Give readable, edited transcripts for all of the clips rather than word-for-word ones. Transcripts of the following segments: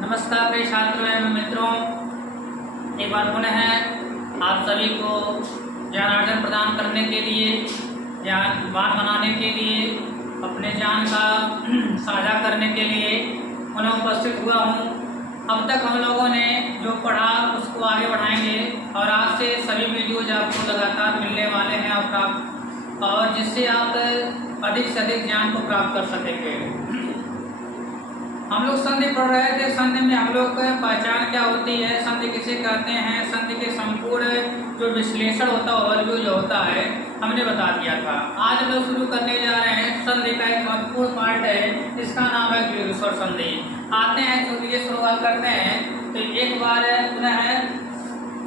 नमस्कार प्रिय छात्रों एवं मित्रों, एक बार पुनः आप सभी को ज्ञानार्जन प्रदान करने के लिए, ज्ञानवान बनाने के लिए, अपने ज्ञान का साझा करने के लिए पुनः उपस्थित हुआ हूँ। अब तक हम लोगों ने जो पढ़ा उसको आगे बढ़ाएंगे और आज से सभी वीडियोज आपको लगातार मिलने वाले हैं और जिससे आप अधिक से अधिक ज्ञान को प्राप्त कर सकेंगे। हम लोग संधि पढ़ रहे थे। संधि में हम लोग का पहचान क्या होती है, संधि किसे कहते हैं, संधि के संपूर्ण जो विश्लेषण होता है, ओवरव्यू जो होता है, हमने बता दिया था। आज हम लोग शुरू करने जा रहे हैं संधि का एक महत्वपूर्ण पार्ट है, इसका नाम है दीर्घ स्वर संधि। आते हैं, चलिए शुरुआत करते हैं। तो एक बार पुनः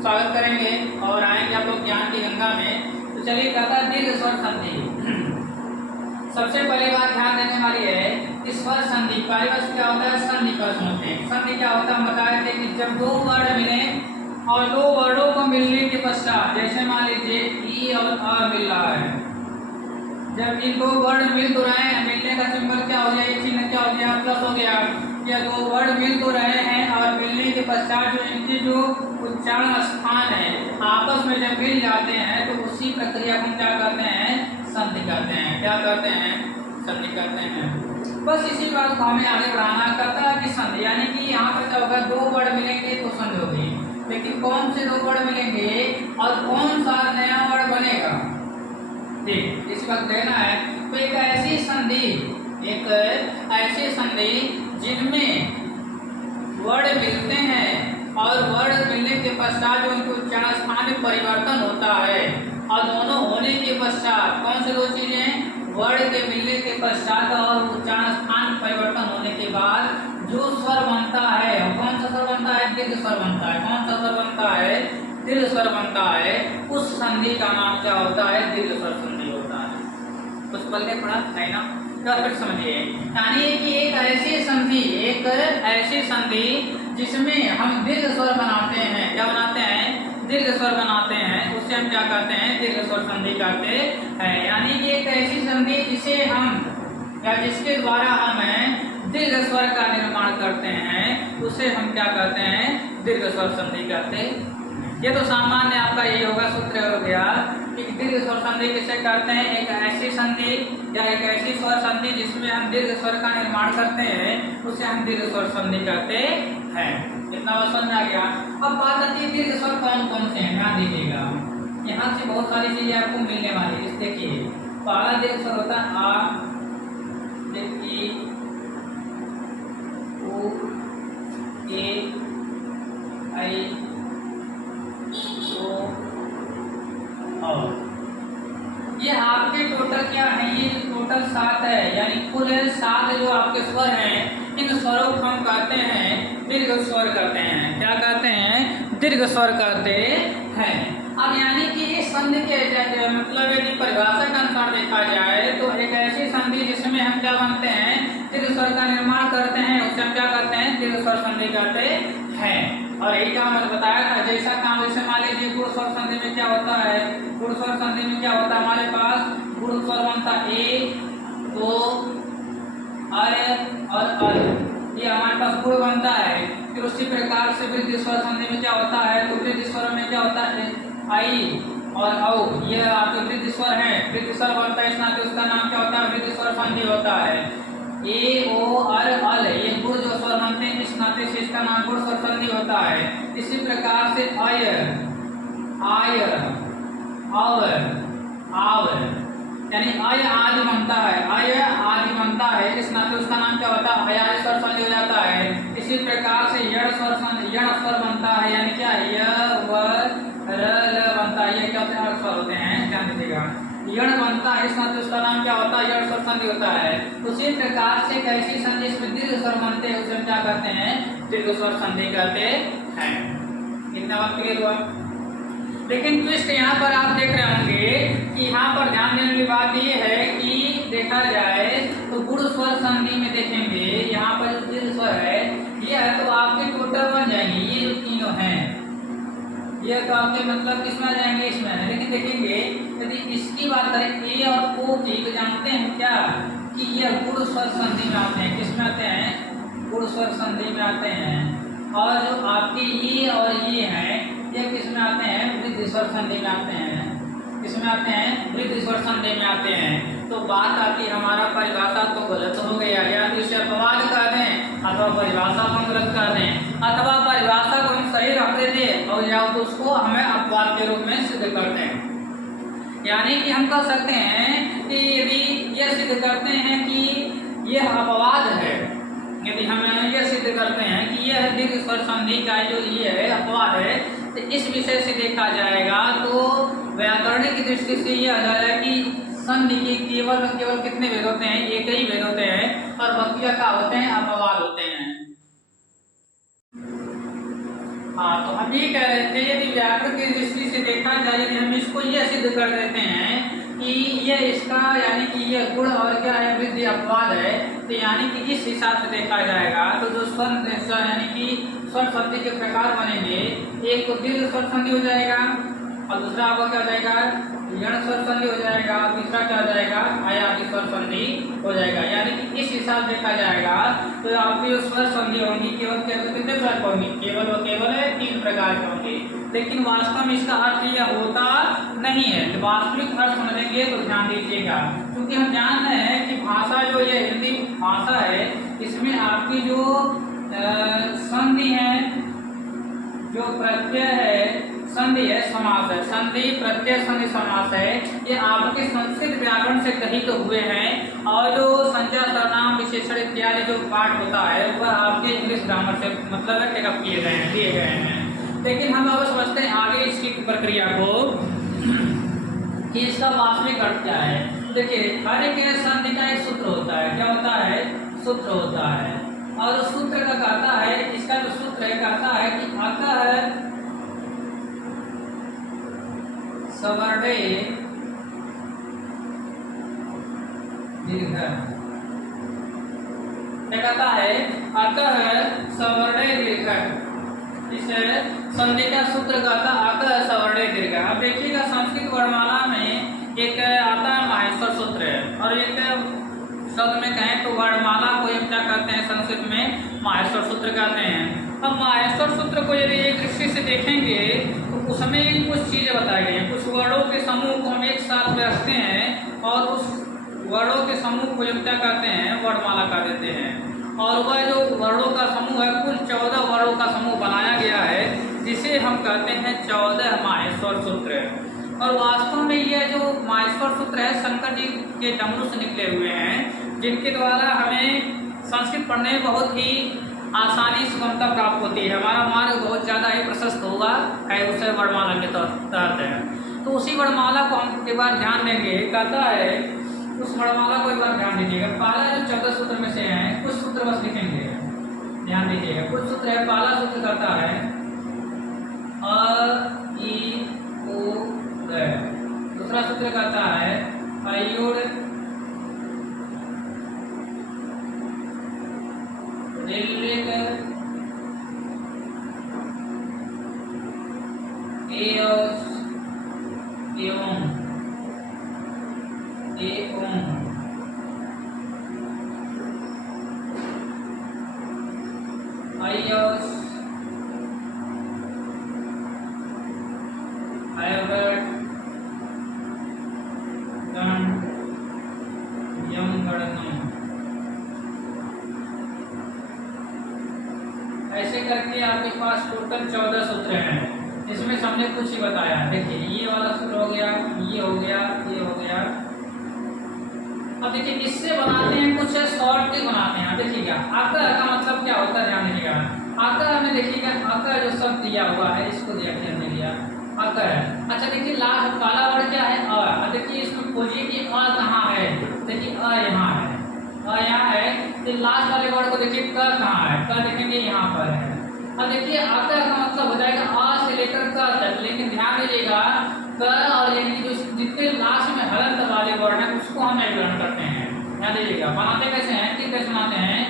स्वागत करेंगे और आएंगे आप लोग ज्ञान की गंगा में। तो चलिए कहता है दीर्घ स्वर संधि। सबसे पहले बात ध्यान देने वाली है, स्वर संधि कार्यवश क्या होता है, संधि का सुनते हैं। संधि क्या होता है, हम बताए थे कि जब दो वर्ण मिले और दो वर्णों को मिलने के पश्चात, जैसे मान लीजिए ई और आ मिल रहा है, जब इन दो वर्ण मिल तो रहे हैं, मिलने का सिंबल क्या हो गया, ये चिन्ह क्या हो गया, प्लस हो गया। ये दो वर्ण मिल तो रहे हैं और मिलने के पश्चात जो इनके जो उच्चारण स्थान है आपस में जब मिल जाते हैं तो उसी प्रक्रिया को क्या कहते हैं, संधि कहते हैं। क्या कहते हैं, संधि कहते हैं। बस इसी बात को हमें आगे बढ़ाना कहता है कि संधि, यानी कि यहाँ पर क्या होगा, दो वर्ण मिलेंगे तो संधि होगी। लेकिन कौन से दो वर्ण मिलेंगे और कौन सा नया वर्ण बनेगा, ठीक इस वक्त देना है। तो एक ऐसी संधि जिनमें वर्ण मिलते हैं और वर्ण मिलने के पश्चात जो उनके उच्चारण स्थान में परिवर्तन होता है, और दोनों होने के पश्चात कौन से दो चीजें, वर्ण के मिलने के पश्चात और उच्चारण स्थान परिवर्तन होने के बाद जो स्वर बनता है, कौन सा स्वर बनता है, दीर्घ स्वर बनता है। कौन सा स्वर बनता है, दीर्घ स्वर बनता है। उस संधि का नाम क्या होता है, दीर्घ स्वर संधि होता है। कुछ पहले पढ़ा है ना, तो फिर समझिए। यानी कि एक ऐसी संधि जिसमें हम दीर्घ स्वर बनाते हैं। क्या बनाते हैं, दीर्घ स्वर बनाते हैं, उससे हम क्या कहते हैं, दीर्घ स्वर संधि कहते हैं। यानी कि एक ऐसी संधि जिसे हम या जिसके द्वारा हम दीर्घ स्वर का निर्माण करते हैं उसे हम क्या कहते हैं, दीर्घ स्वर संधि कहते हैं। ये तो सामान्य आपका ये होगा, सूत्र हो गया कि दीर्घ स्वर संधि किसे कहते हैं, एक ऐसी संधि या एक ऐसी स्वर संधि जिसमें हम दीर्घ स्वर का निर्माण करते हैं उसे हम दीर्घ स्वर संधि कहते हैं। इतना बात समझ आ गया। अब बात आती है दीर्घ स्वर कौन कौन से हैं, ध्यान दीजिएगा। यहाँ से बहुत सारी चीजें आपको मिलने वाली है। देखिए, पहला दीर्घ स्वर होता है आ, ई, उ, ए, आई, ये आपके टोटल क्या है, ये टोटल 7 है, यानी कुल 7 जो आपके स्वर हैं, इन स्वरों को हम कहते हैं दीर्घ स्वर कहते हैं। क्या कहते हैं, दीर्घ स्वर कहते हैं। अब यानी कि इस संधि के मतलब यदि परिभाषा के अनुसार देखा जाए तो एक ऐसी संधि जिसमें हम क्या बनते हैं, दीर्घ स्वर का निर्माण करते हैं, उसे हम क्या कहते हैं, दीर्घ स्वर संधि कहते हैं। और यही काम मैंने बताया था, जैसा काम जैसे मान लीजिए गुण स्वर संधि में क्या होता है, गुण स्वर संधि में क्या होता है, हमारे पास गुण स्वर बनता ए, दो, अर और अल, ये हमारे पास गुण बनता है। फिर उसी प्रकार से वृद्धि स्वर संधि में क्या होता है, तो वृद्धि स्वर में क्या होता है, आई और औ, ये आपके वृद्धि स्वर है, वृद्धि स्वर बनता है, इस नाते उसका नाम क्या होता है, वृद्धि स्वर संधि होता है। ए, ओ, अर, अल, ये गुण जो स्वर बनते हैं, इस नाते से इसका नाम गुण स्वर संधि होता है। इसी प्रकार से अय, आय, अव, आव, यानी अय आदि बनता है, अय आदि बनता है, इस नाते उसका नाम क्या होता है, अयादि स्वर संधि हो जाता है। इसी प्रकार से यण स्वर संधि, यण स्वर बनता है, यानी क्या, य, व, र, ल बनता है, ये क्या होते हैं, स्वर होते हैं, ध्यान दीजिएगा। यण बनता है, इस नाते उसका नाम क्या होता है, यण स्वर संधि होता है। उसी प्रकार से एक ऐसी संधि जिसमें दीर्घ स्वर बनते हैं उसे हम क्या कहते हैं, दीर्घ स्वर संधि कहते हैं। इतना बात क्लियर हुआ। लेकिन ट्विस्ट यहाँ पर आप देख रहे होंगे कि यहाँ पर ध्यान देने की बात ये है कि देखा जाए तो गुण स्वर संधि में देखेंगे, यहाँ पर जो दीर्घ स्वर है ये है तो आपके टोटल बन जाएंगे, ये जो तीनों हैं ये तो आपके मतलब किसमें आ जाएंगे, इसमें है। लेकिन देखेंगे यदि इसकी बात करें ए और ओ की, तो जानते हैं क्या कि ये गुण स्वर संधि में आते हैं, किसमें आते हैं, गुण स्वर संधि में आते हैं, और जो आपके ये और ये हैं ये किस में आते हैं, वृद्धि स्वर संधि में आते हैं। किसमें आते हैं, वृद्धि स्वर संधि में आते हैं। तो बात आती हमारा परिभाषा तो गलत हो गया, या तो इसे अपवाद कर दें अथवा परिभाषा को हम गलत कर दें, अथवा परिभाषा को हम सही रख देते और या तो उसको हमें अपवाद के रूप में सिद्ध करते हैं। यानी कि हम कह सकते हैं कि यदि यह सिद्ध करते हैं कि यह अपवाद है, यदि हम यह सिद्ध करते हैं कि यह दीर्घ स्वर संधि का जो ये है अपवाद है, तो इस विषय से देखा जाएगा तो व्याकरण की दृष्टि से यह आ जाएगा कि संधि के केवल कितने भेद होते हैं, एक ही भेद होते हैं, और बाकी क्या होते हैं, अपवाद होते हैं। हाँ, तो हम ये कह रहे थे यदि व्याकरण की दृष्टि से देखा जाए, यदि हम इसको यह सिद्ध कर देते हैं कि यह इसका यानी कि यह गुण और क्या है, वृद्धि अपवाद है, तो यानी कि इस हिसाब से देखा जाएगा तो जो स्वर यानी कि स्वर संधि के प्रकार बनेंगे, एक तो दीर्घ स्वर संधि हो जाएगा और दूसरा आपका क्या हो जाएगा, यण स्वर संधि हो जाएगा, तीसरा क्या हो जाएगा, आयामी स्वर संधि हो जाएगा। यानी कि इस हिसाब से देखा जाएगा तो आपकी जो स्वर संधि होंगी केवल कितने प्रकार की होंगी, केवल और केवल 3 प्रकार की होंगी। लेकिन वास्तव में इसका अर्थ यह होता नहीं है। वास्तविक अर्थ समझेंगे तो ध्यान दीजिएगा, क्योंकि हम जान रहे हैं कि भाषा जो ये हिंदी भाषा है, इसमें आपकी जो संधि है, जो प्रत्यय है, संधि है, समास है, संधि प्रत्यय संधि समास है, ये आपके संस्कृत व्याकरण से ग्रहित हुए हैं, और जो संज्ञा सर्वनाम विशेषण इत्यादि जो पाठ होता है वह आपके इंग्लिश ग्रामर से मतलब टेकअप किए गए हैं, दिए गए हैं। लेकिन हम अब समझते हैं आगे इसकी प्रक्रिया को कि इसका वास्तविक अर्थ क्या है। देखिए, हर एक संधि का एक सूत्र होता है, क्या होता है, सूत्र होता है, और उस सूत्र का कहता है, इसका जो सूत्र है कहता है कि अतः सवर्णे दीर्घ, क्या कहता है, अतः सवर्णे दीर्घ, इस संधि का सूत्र कहता है अतः सवर्णे दीर्घ। अब देखिएगा संस्कृत वर्णमाला में एक आता है माहेश्वर सूत्र है, और एक शब्द में कहें तो वर्णमाला को हम क्या कहते हैं संस्कृत में, माहेश्वर सूत्र कहते हैं। अब माहेश्वर सूत्र को यदि एक दृष्टि से देखेंगे तो उसमें कुछ चीजें बताई गई हैं, कुछ वर्णों के समूह को हम एक साथ रखते हैं और उस वर्णों के समूह को हम क्या कहते हैं, वर्णमाला कह देते हैं। और वह जो वर्णों का समूह है, कुल 14 वर्णों का समूह बनाया गया है, जिसे हम कहते हैं 14 माहेश्वर सूत्र। और वास्तव में यह जो माहेश्वर सूत्र है शंकर जी के डमरू से निकले हुए हैं, जिनके द्वारा हमें संस्कृत पढ़ने में बहुत ही आसानी सुगमता प्राप्त होती है, हमारा मार्ग बहुत ज़्यादा ही प्रशस्त होगा है उसे वर्णमाला के तहत है। तो उसी वर्णमाला को हम एक बार ध्यान देंगे, कहता है उस वर्णमाला को एक बार ध्यान दीजिएगा। पहला जो 14 सूत्र में से हैं, कुछ सूत्र बस लिखेंगे, ध्यान दीजिएगा। कुछ सूत्र है, पहला सूत्र कहता है अ ई उ द, दूसरा सूत्र कहता है अयुर ऋलिक एयस एवं आयस आयवर्ट गण यम गणनम, ऐसे करके आपके पास टोटल 14 सूत्र हैं। इसमें हमने कुछ ही बताया, देखिए ये वाला सूत्र हो गया, ये हो गया, ये हो गया। अब देखिए इससे बनाते हैं कुछ शॉर्ट ट्रिक बनाते हैं। देखिएगा आकर का मतलब क्या होता है, ध्यान दीजिएगा। आकर में देखिएगा, आकर जो शब्द दिया हुआ है इसको ध्यान दीजिए, आकर। अच्छा देखिए लास्ट काला वर्ड क्या है, अ। देखिए इसमें खोजिए कि अ कहाँ है, देखिए अ यहाँ है, अ यहाँ है। तो लास्ट वाले वर्ड को देखिए क कहाँ है, क देखेंगे यहाँ पर है। अब देखिए आकर का मतलब हो जाएगा अ से लेकर क तक, लेकिन ध्यान दीजिएगा क और यानी कि जो जितने लास्ट में हलंत वाले वर्ड हैं उसको हम ग्रहण करते हैं। ध्यान दीजिएगा, बनाते कैसे हैं, ठीक कैसे बनाते हैं,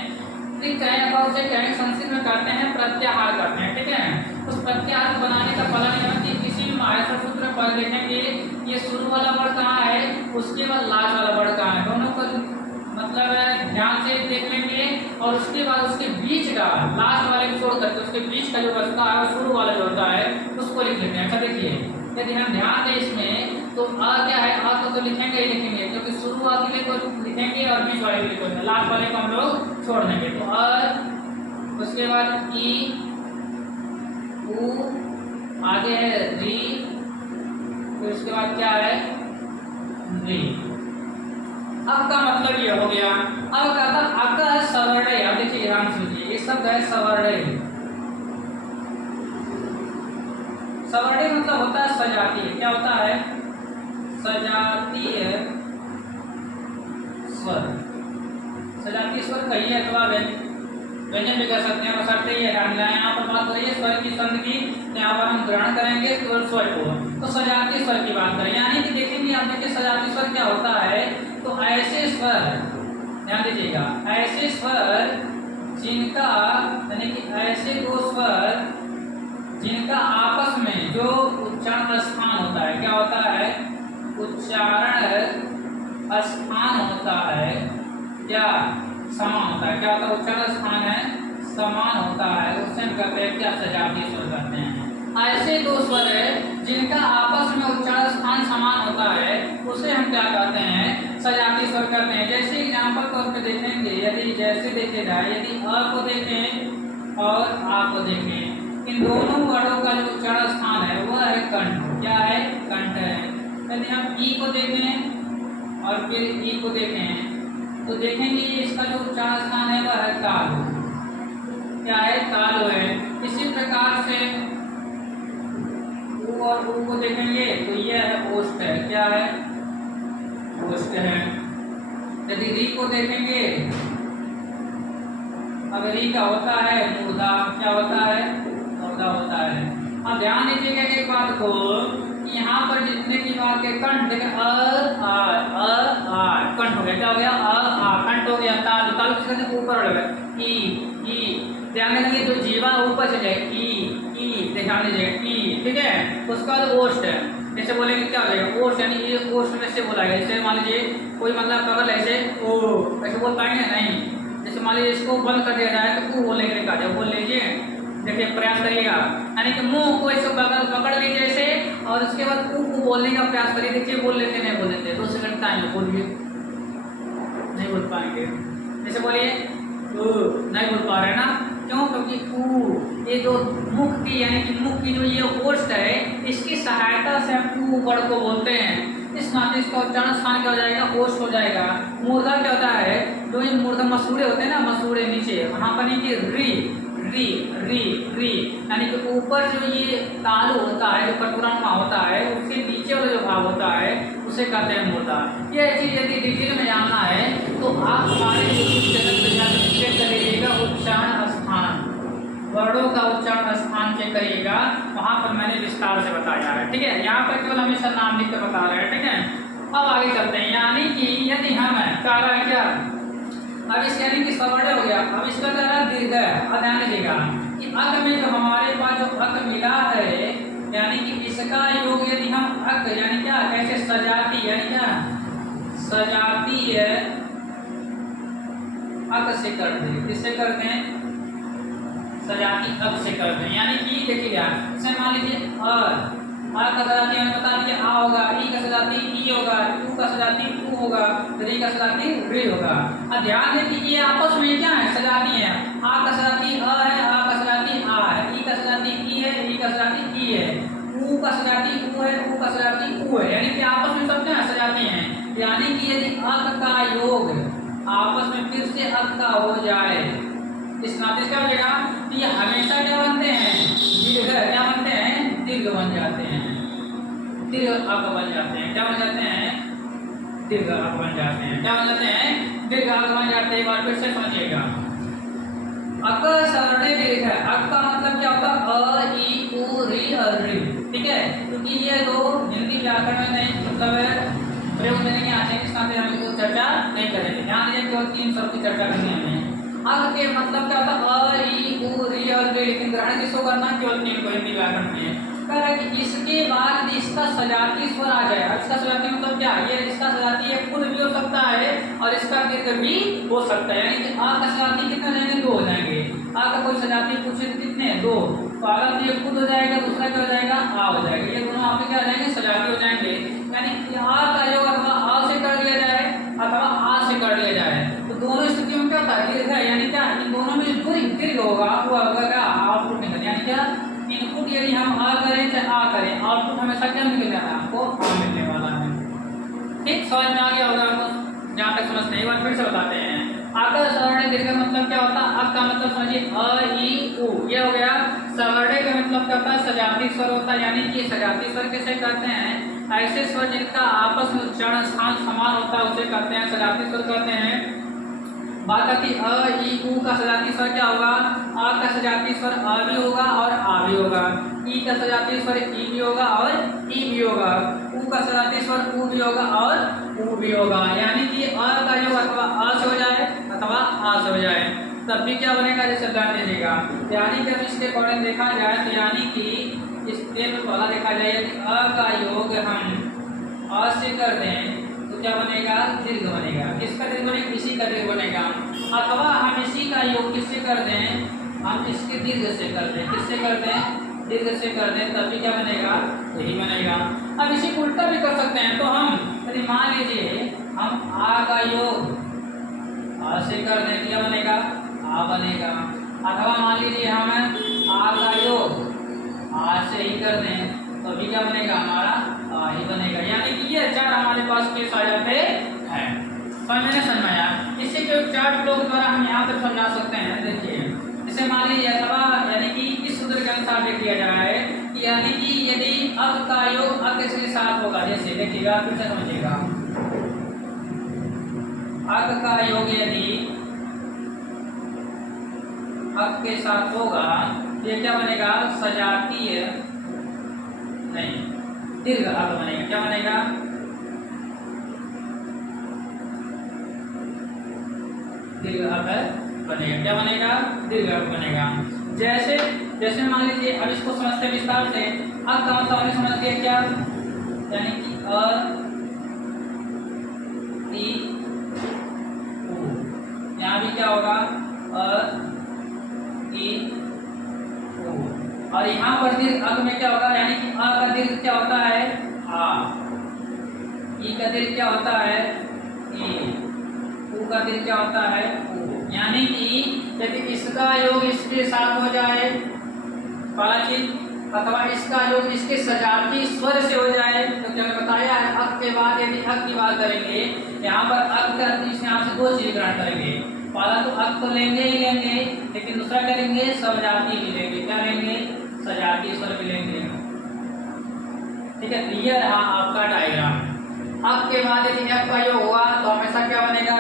ठीक कहें और उसे कहें संस्कृत में करते हैं प्रत्याहार करते हैं, ठीक है। उस प्रत्याहार को बनाने का फलन यह कि किसी भी माहेश्वर सूत्र पर देखेंगे ये शुरू वाला वर्ड कहाँ है, उसके बाद लास्ट वाला वर्ड कहाँ है, दोनों को मतलब ध्यान से देख लेंगे और उसके बाद उसके बीच का लास्ट वाले को छोड़ करके उसके बीच का जो बचता है वो शुरू वाला जो होता है उसको लिख लेते हैं। अच्छा देखिए, यदि हम ध्यान दें इसमें तो अ क्या है, अ को तो लिखेंगे ही लिखेंगे, क्योंकि शुरू वाले को लिखेंगे और बीच वाले को लिखेंगे, लास्ट वाले को हम लोग छोड़ देंगे। तो अ, उसके बाद ई, उ, आगे है री, फिर उसके बाद क्या है री। अब का मतलब ये हो गया। अब कहता अक सवर्ण। अब देखिए ध्यान सुनिए, ये शब्द है सवर्ण। सवर्ण मतलब होता है सजातीय। क्या होता है? सजातीय स्वर। सजातीय स्वर कहिए अथवा व्यंजन भी कर सकते हैं, बशर्ते ये यहाँ पर बात हो रही है स्वर की, संध की। यहाँ पर हम ग्रहण करेंगे केवल स्वर को, तो सजातीय स्वर की बात करें। यानी कि देखेंगे आप, देखिए सजातीय स्वर क्या होता है, तो ऐसे स्वर, ध्यान दीजिएगा, ऐसे स्वर जिनका, यानी कि ऐसे दो स्वर जिनका आपस में जो उच्चारण स्थान होता है, क्या होता है, उच्चारण स्थान होता है या समान होता है। क्या होता है? उच्चारण स्थान है, समान होता है, उससे हम कहते हैं क्या, सजातीय स्वर कहते हैं। ऐसे दो स्वर है जिनका आपस में उच्चारण स्थान समान होता है, उसे हम क्या कहते हैं, सजातीय स्वर कहते हैं। जैसे एग्जाम्पल तौर पे देखेंगे, यदि जैसे देखे जाए, यदि अ को देखें और आ को देखें, इन दोनों वर्णों का जो उच्चारण स्थान है वह है कंठ। क्या है? कंठ है। यदि हम ई को देखें और फिर ई को देखें तो देखेंगे इसका जो उच्चारण स्थान है वह है तालु। क्या है? तालु है। इसी प्रकार से उ और उ को देखेंगे तो यह है ओष्ठ है। क्या है? ओष्ठ है। यदि री को देखेंगे, अब री का होता है मूर्धा। क्या होता है? मूर्धा होता है। अब ध्यान दीजिएगा एक बात को, यहाँ पर जितने की बात है कंठ, देखिए कंठ हो गया। क्या हो गया? कंठ हो गया। तालु, तालु किसके से ऊपर लगा, ई। ध्यान देंगे तो जीवा ऊपर चले जाएगा, ई, ध्यान दीजिएगा ई, ठीक है। उसका बाद ओष्ठ है। जैसे बोलेंगे क्या हो जाएगा? ओष्ठ, यानी ये ओष्ठ में से बोला गया। जैसे मान लीजिए कोई मतलब पगल ऐसे ओ ऐसे बोल पाएंगे नहीं। जैसे मान लीजिए इसको बंद कर दिया जाए तो ऊ बोलेंगे, निकाल जाए, बोल लीजिए। देखिए प्रयास करिएगा, यानी कि मुंह को ऐसे पकड़ लीजिए ऐसे, और उसके बाद ऊ को बोलने का प्रयास करिए। देखिए बोल लेते नहीं बोल लेते, 2 सेकंड टाइम में बोलिए, नहीं बोल पाएंगे। जैसे बोलिए नहीं बोल पा रहे ना, क्यों? क्योंकि ऊ, ये जो मुख की, यानी कि मुख की जो ये ओष्ठ है, इसकी सहायता से हम ऊ वर्ड को बोलते हैं। इस नाते इसका उच्चारण स्थान क्या हो जाएगा? ओष्ठ हो जाएगा। मूर्धा क्या होता है? जो ये मूर्धा मसूड़े होते हैं ना, मसूड़े नीचे, वहां पर नीचे री, यानी कि ऊपर जो ये तालु होता है, जो कटोरानुमा होता है, उसके नीचे वाला जो भाग होता है उसे कहते हैं मूर्धा। यह चीज यदि डिटेल में जानना है तो आप हमारे यूट्यूब चैनल पर जाकर चेक करिएगा, उच्चारण स्थान, वर्णों का उच्चारण स्थान चेक करिएगा, वहां पर मैंने विस्तार से बताया है, ठीक है। यहाँ पर केवल हमेशा नाम लिख कर बता रहे हैं, ठीक है। अब आगे चलते हैं, यानी कि यदि हम क्या, अब इस यानी कि सवर्ण हो गया। अब इसका क्या दीर्घ है। अब ध्यान दीजिएगा कि अक में जो हमारे पास जो अक मिला है, यानी कि इसका योग यदि हम अक, यानी क्या, कैसे सजाती, यानी क्या, सजाती है अक से करते हैं। किससे करते हैं? सजाती अक से करते हैं। यानी कि देखिएगा, जैसे मान लीजिए आ का सजाती हमें बता दीजिए आ होगा, ई का सजाती ई होगा, ऊ का सजाती ऊ होगा, री का सजाती री होगा। अब ध्यान दें कि ये आपस में क्या है? सजाती है। आ का सजाती अ है, आ का सजाती आ है, ई का सजाती ई है, ई का सजाती ई है, ऊ का सजाती ऊ है, ऊ का सजाती ऊ है, यानी कि आपस में सब क्या सजाती हैं। यानी कि यदि अक का योग आपस में फिर से अक का हो जाए, इस नाते क्या हो जाएगा? ये हमेशा क्या बनते हैं? दीर्घ। क्या बनते हैं? दीर्घ बन जाते हैं, दीर्घ अक बन जाते हैं। क्या बन जाते हैं? दीर्घ अक बन जाते हैं। क्या बन जाते हैं? दीर्घ अक बन जाते हैं। एक बार फिर से समझिएगा, अक सवर्ण दीर्घ है। अक का मतलब क्या होता है? अ, ई, उ, री और री, ठीक है। क्योंकि ये दो हिंदी व्याकरण में नहीं मतलब प्रयोग देने के आते हैं, इस नाते हम इसको चर्चा नहीं करेंगे। ध्यान दीजिए, केवल 3 शब्द की चर्चा करनी है हमें। अक के मतलब क्या होता है? अ, ई, उ, री और री, लेकिन ग्रहण किसको करना? केवल 3 को हिंदी व्याकरण में। कह रहा है कि इसके बाद इसका सजाती स्वर आ जाए। अब इसका सजाती मतलब क्या? ये इसका सजाती है पुल भी हो सकता है और इसका दीर्घ भी हो सकता है। यानी कि आ का सजाती कितना कोई सजाती पूछे कितने दो, तो अगर तो ये खुद हो जाएगा, दूसरा क्या हो जाएगा आ हो जाएगा, ये दोनों आपके क्या हो जाएंगे सजाती हो जाएंगे। यानी आ का योग अथवा आ से कर दिया जाए अथवा आ से कर दिया जाए तो दोनों स्थितियों में क्या होता है दीर्घ है, यानी क्या इन दोनों में जो दीर्घ होगा वो होगा क्या आउटपुट निकल, यानी क्या इनपुट यदि हम आ करें चाहे आ करें आउटपुट हमेशा क्या मिलेगा आपको आ मिलने वाला है। ठीक, समझ में आ गया होगा आपको, जहाँ तक समझ नहीं, बार फिर से बताते हैं। आकर सवर्णे दीर्घ का मतलब क्या होता है, अ का मतलब समझिए अ ई उ, ये हो गया। सवर्णे का मतलब क्या होता है सजाती स्वर होता है, यानी कि सजाती स्वर किसे कहते हैं, ऐसे स्वर जिनका आपस में उच्चारण स्थान समान होता है उसे कहते हैं सजाती स्वर कहते हैं। बात आती अ ई उ का सजाती स्वर क्या होगा, अ का सजाती स्वर अ भी होगा और आ भी होगा, ई का सजाती स्वर ई भी होगा और ई भी होगा, उ का सजाती स्वर उ भी होगा और उ भी होगा। यानी कि अ का योग अथवा अ से हो जाए अथवा आ से हो जाए तब भी क्या बनेगा, जैसे ध्यान दीजिएगा। यानी कि इसके अकॉर्डिंग देखा जाए तो यानी कि इस तेल में पहला देखा जाए यदि अ का योग हम अ से कर दें तो क्या बनेगा दीर्घ बनेगा, किसका दीर्घ बनेगा इसी का दीर्घ बनेगा। अथवा हम इसी का योग किससे कर दें, हम इसके दीर्घ से कर दें, किससे कर दें दीर्घ से कर दें तब भी क्या बनेगा यही बनेगा। अब इसी को उल्टा भी कर सकते हैं, तो हम यदि मान लीजिए हम आ का योग आ से कर दें क्या बनेगा आ बनेगा, अथवा मान लीजिए हम आ का योग आ से ही कर दें तो भी क्या बनेगा हमारा आ ही बनेगा। यानी कि ये चार हमारे पास केस आ जाते हैं। समझ में समझाया, इसी के चार लोग द्वारा हम यहाँ पर समझा सकते हैं। देखिए जैसे मान लीजिए अथवा यानी कि इस सूत्र के अनुसार देख लिया जाए कि यानी कि यदि अक का योग अक के साथ होगा, जैसे देखिएगा फिर से समझिएगा, अक का योग यदि अक के साथ होगा ये क्या बनेगा सजातीय नहीं दीर्घ अक बनेगा, क्या बनेगा दीर्घ अक बनेगा, क्या बनेगा दीर्घ अक बनेगा। जैसे जैसे मान लीजिए अब इसको समझते हैं विस्तार से, अक का मतलब हमने समझ लिया क्या, यानी कि अ ई उ, यहाँ भी क्या होगा अ ई उ, और यहाँ पर दीर्घ अक में क्या होगा, यानी कि अ का दीर्घ क्या होता है आ, ई का दीर्घ क्या होता है ई, उ का दीर्घ क्या होता है उ। यानी कि यदि इसका योग इसके साथ हो जाए पहला चीज, अथवा इसका योग इसके सजाती स्वर से हो जाए तो क्या बताया है अक के बाद यदि अक की बात करेंगे यहाँ पर अक का यहाँ से दो चीज ग्रहण करेंगे, पहला तो अक तो लेंगे ही लेंगे लेकिन दूसरा क्या लेंगे सजाती भी लेंगे, क्या लेंगे सजाती स्वर भी लेंगे। ठीक है, तो ये रहा आपका डायग्राम। अक के बाद यदि अक का योग हुआ तो हमेशा क्या बनेगा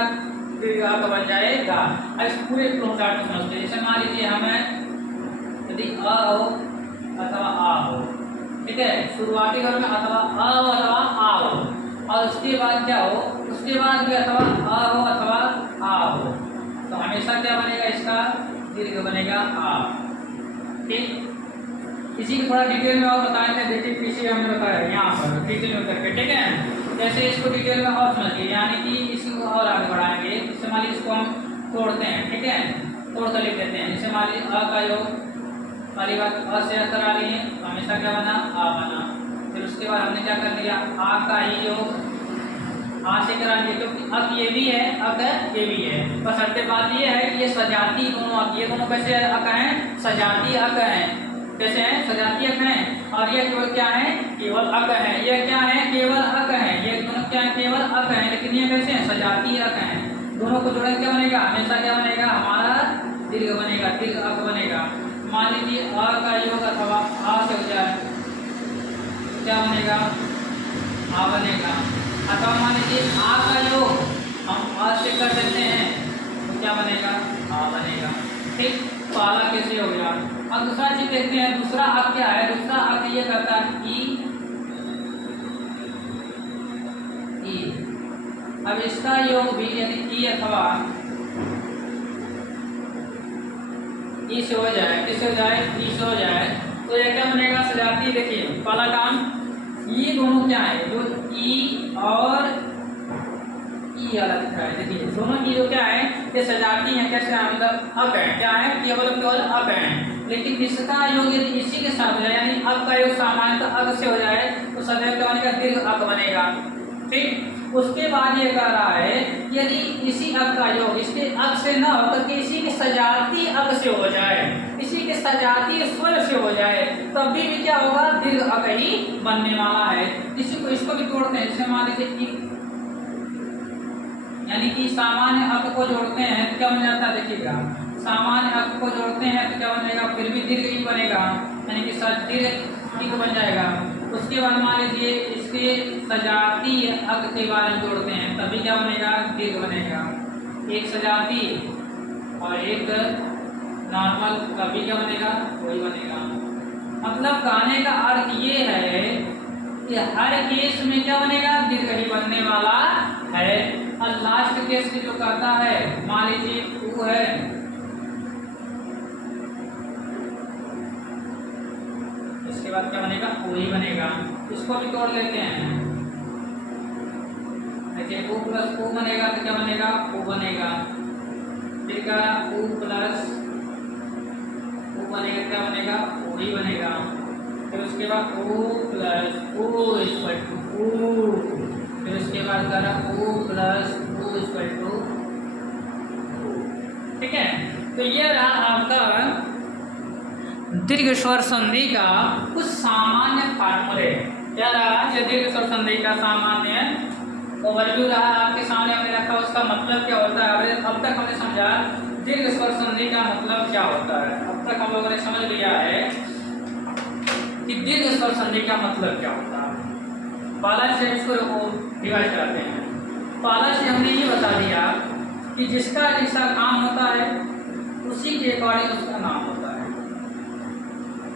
दीर्घ अक बन जाएगा। अब इस पूरे फ्लो चार्ट को समझते हैं। जैसे मान लीजिए हमें यदि अ हो अथवा आ हो, ठीक है शुरुआती घर में अथवा अ हो अथवा आ हो और उसके बाद क्या हो उसके बाद भी अथवा अ हो अथवा आ हो तो हमेशा क्या बनेगा इसका दीर्घ बनेगा आ। ठीक, इसी को थोड़ा डिटेल में और बताएंगे, देखिए पीछे हमने बताया यहाँ पर डिटेल में करके, ठीक है जैसे इसको डिटेल में और समझिए, यानी कि इसको और आगे बढ़ाएंगे। जैसे मान लीजिए इसको हम तोड़ते हैं, ठीक है तोड़ कर लिख देते हैं। जैसे मान लीजिए अ का योग पहली बात अ से करा लिए हमेशा क्या बना आ बना, फिर उसके बाद हमने क्या कर लिया आ का ही योग आ से करा लिए, क्योंकि अब ये भी है अब ये भी है, बस हटते बात ये है कि ये सजाती दोनों अक, ये दोनों कैसे अक हैं सजाती अक हैं, कैसे हैं सजाती अक हैं, और ये केवल क्या है केवल अक है, ये क्या है केवल अक है, ये दोनों क्या है केवल अक है, लेकिन ये कैसे हैं सजाती अक हैं। दोनों को जोड़े क्या बनेगा हमेशा क्या बनेगा हमारा दीर्घ बनेगा, दीर्घ अक बनेगा। मान लीजिए अ का योग अथवा आ से हो जाए क्या बनेगा आ बनेगा, अथवा मान लीजिए आ का योग हम आ से कर देते हैं तो क्या बनेगा आ बनेगा। ठीक, पहला कैसे हो गया। अब दूसरा चीज देखते हैं, दूसरा अक क्या है, दूसरा अक ये कहता है ई, अब इसका योग भी यदि ई अथवा ई से हो जाए, किससे हो जाए ई से हो जाए तो ये क्या बनेगा सजाती। देखिए पहला काम ये दोनों क्या है जो ई और ई ई वाला दिख रहा है। देखिए दोनों की जो क्या है ये सजाती है, कैसे मतलब अप है, क्या है केवल केवल अप है। लेकिन इसका योग यदि इसी के साथ हो जाए यानी अप का योग सामान्यतः अग से हो जाए तो सदैव क्या बनेगा दीर्घ अक बनेगा। ठीक, उसके बाद ये कह रहा है यदि इसी अक का योग इसके अक से न होकर के इसी के सजाती अक से हो जाए, इसी के सजाती स्वर से हो जाए तब भी क्या होगा दीर्घ अक ही बनने वाला है। इसी को इसको भी तोड़ते हैं, जैसे मान लीजिए यानी कि सामान्य अक को जोड़ते हैं तो क्या बन जाता है, देखिएगा सामान्य अक को जोड़ते हैं तो क्या बनेगा फिर भी दीर्घ ही बनेगा, यानी कि दीर्घ बन जाएगा। उसके बाद मान लीजिए इसके सजाती अक के बारे में जोड़ते हैं तभी क्या बनेगा दीर्घ बनेगा। एक सजाती और एक नॉर्मल तभी क्या बनेगा वही बनेगा। मतलब कहने का अर्थ ये है कि हर केस में क्या बनेगा दीर्घ ही बनने वाला है। और लास्ट केस में जो कहता है मान लीजिए वो है इसके बाद क्या बनेगा वही बनेगा। इसको भी तोड़ लेते हैं, देखिए ओ प्लस ओ बनेगा तो क्या बनेगा ओ बनेगा, फिर क्या ओ प्लस ओ बनेगा क्या बनेगा ओ ही बनेगा। फिर उसके बाद O plus O equal to O, फिर उसके बाद करा O plus O equal to. ठीक है, तो ये रहा आपका दीर्घ स्वर संधि का कुछ सामान्य फार्मूले। क्या रहा ये दीर्घ स्वर संधि का सामान्य ओवरव्यू रहा आपके सामने हमने रखा, उसका मतलब क्या होता है। अब तक हमने समझा दीर्घ स्वर संधि का मतलब क्या होता है। अब तक हम लोगों ने समझ लिया है कि दीर्घ स्वर संधि का मतलब क्या होता है। पहला से इसको डिवाइड कराते हैं। पहला से हमने ये बता दिया कि जिसका जैसा काम होता है उसी के अकॉर्डिंग उसका नाम होता है।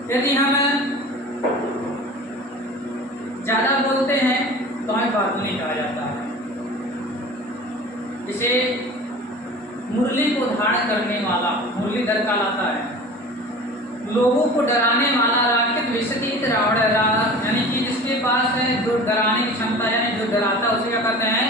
यदि हम ज्यादा बोलते हैं तो हमें बातुनी कहा जाता है। जिसे मुरली को धारण करने वाला मुरलीधर कहलाता है। लोगों को डराने वाला राकेत विशतीत रावण यानी कि जिसके पास है जो डराने की क्षमता यानी जो डराता है उसे क्या कहते हैं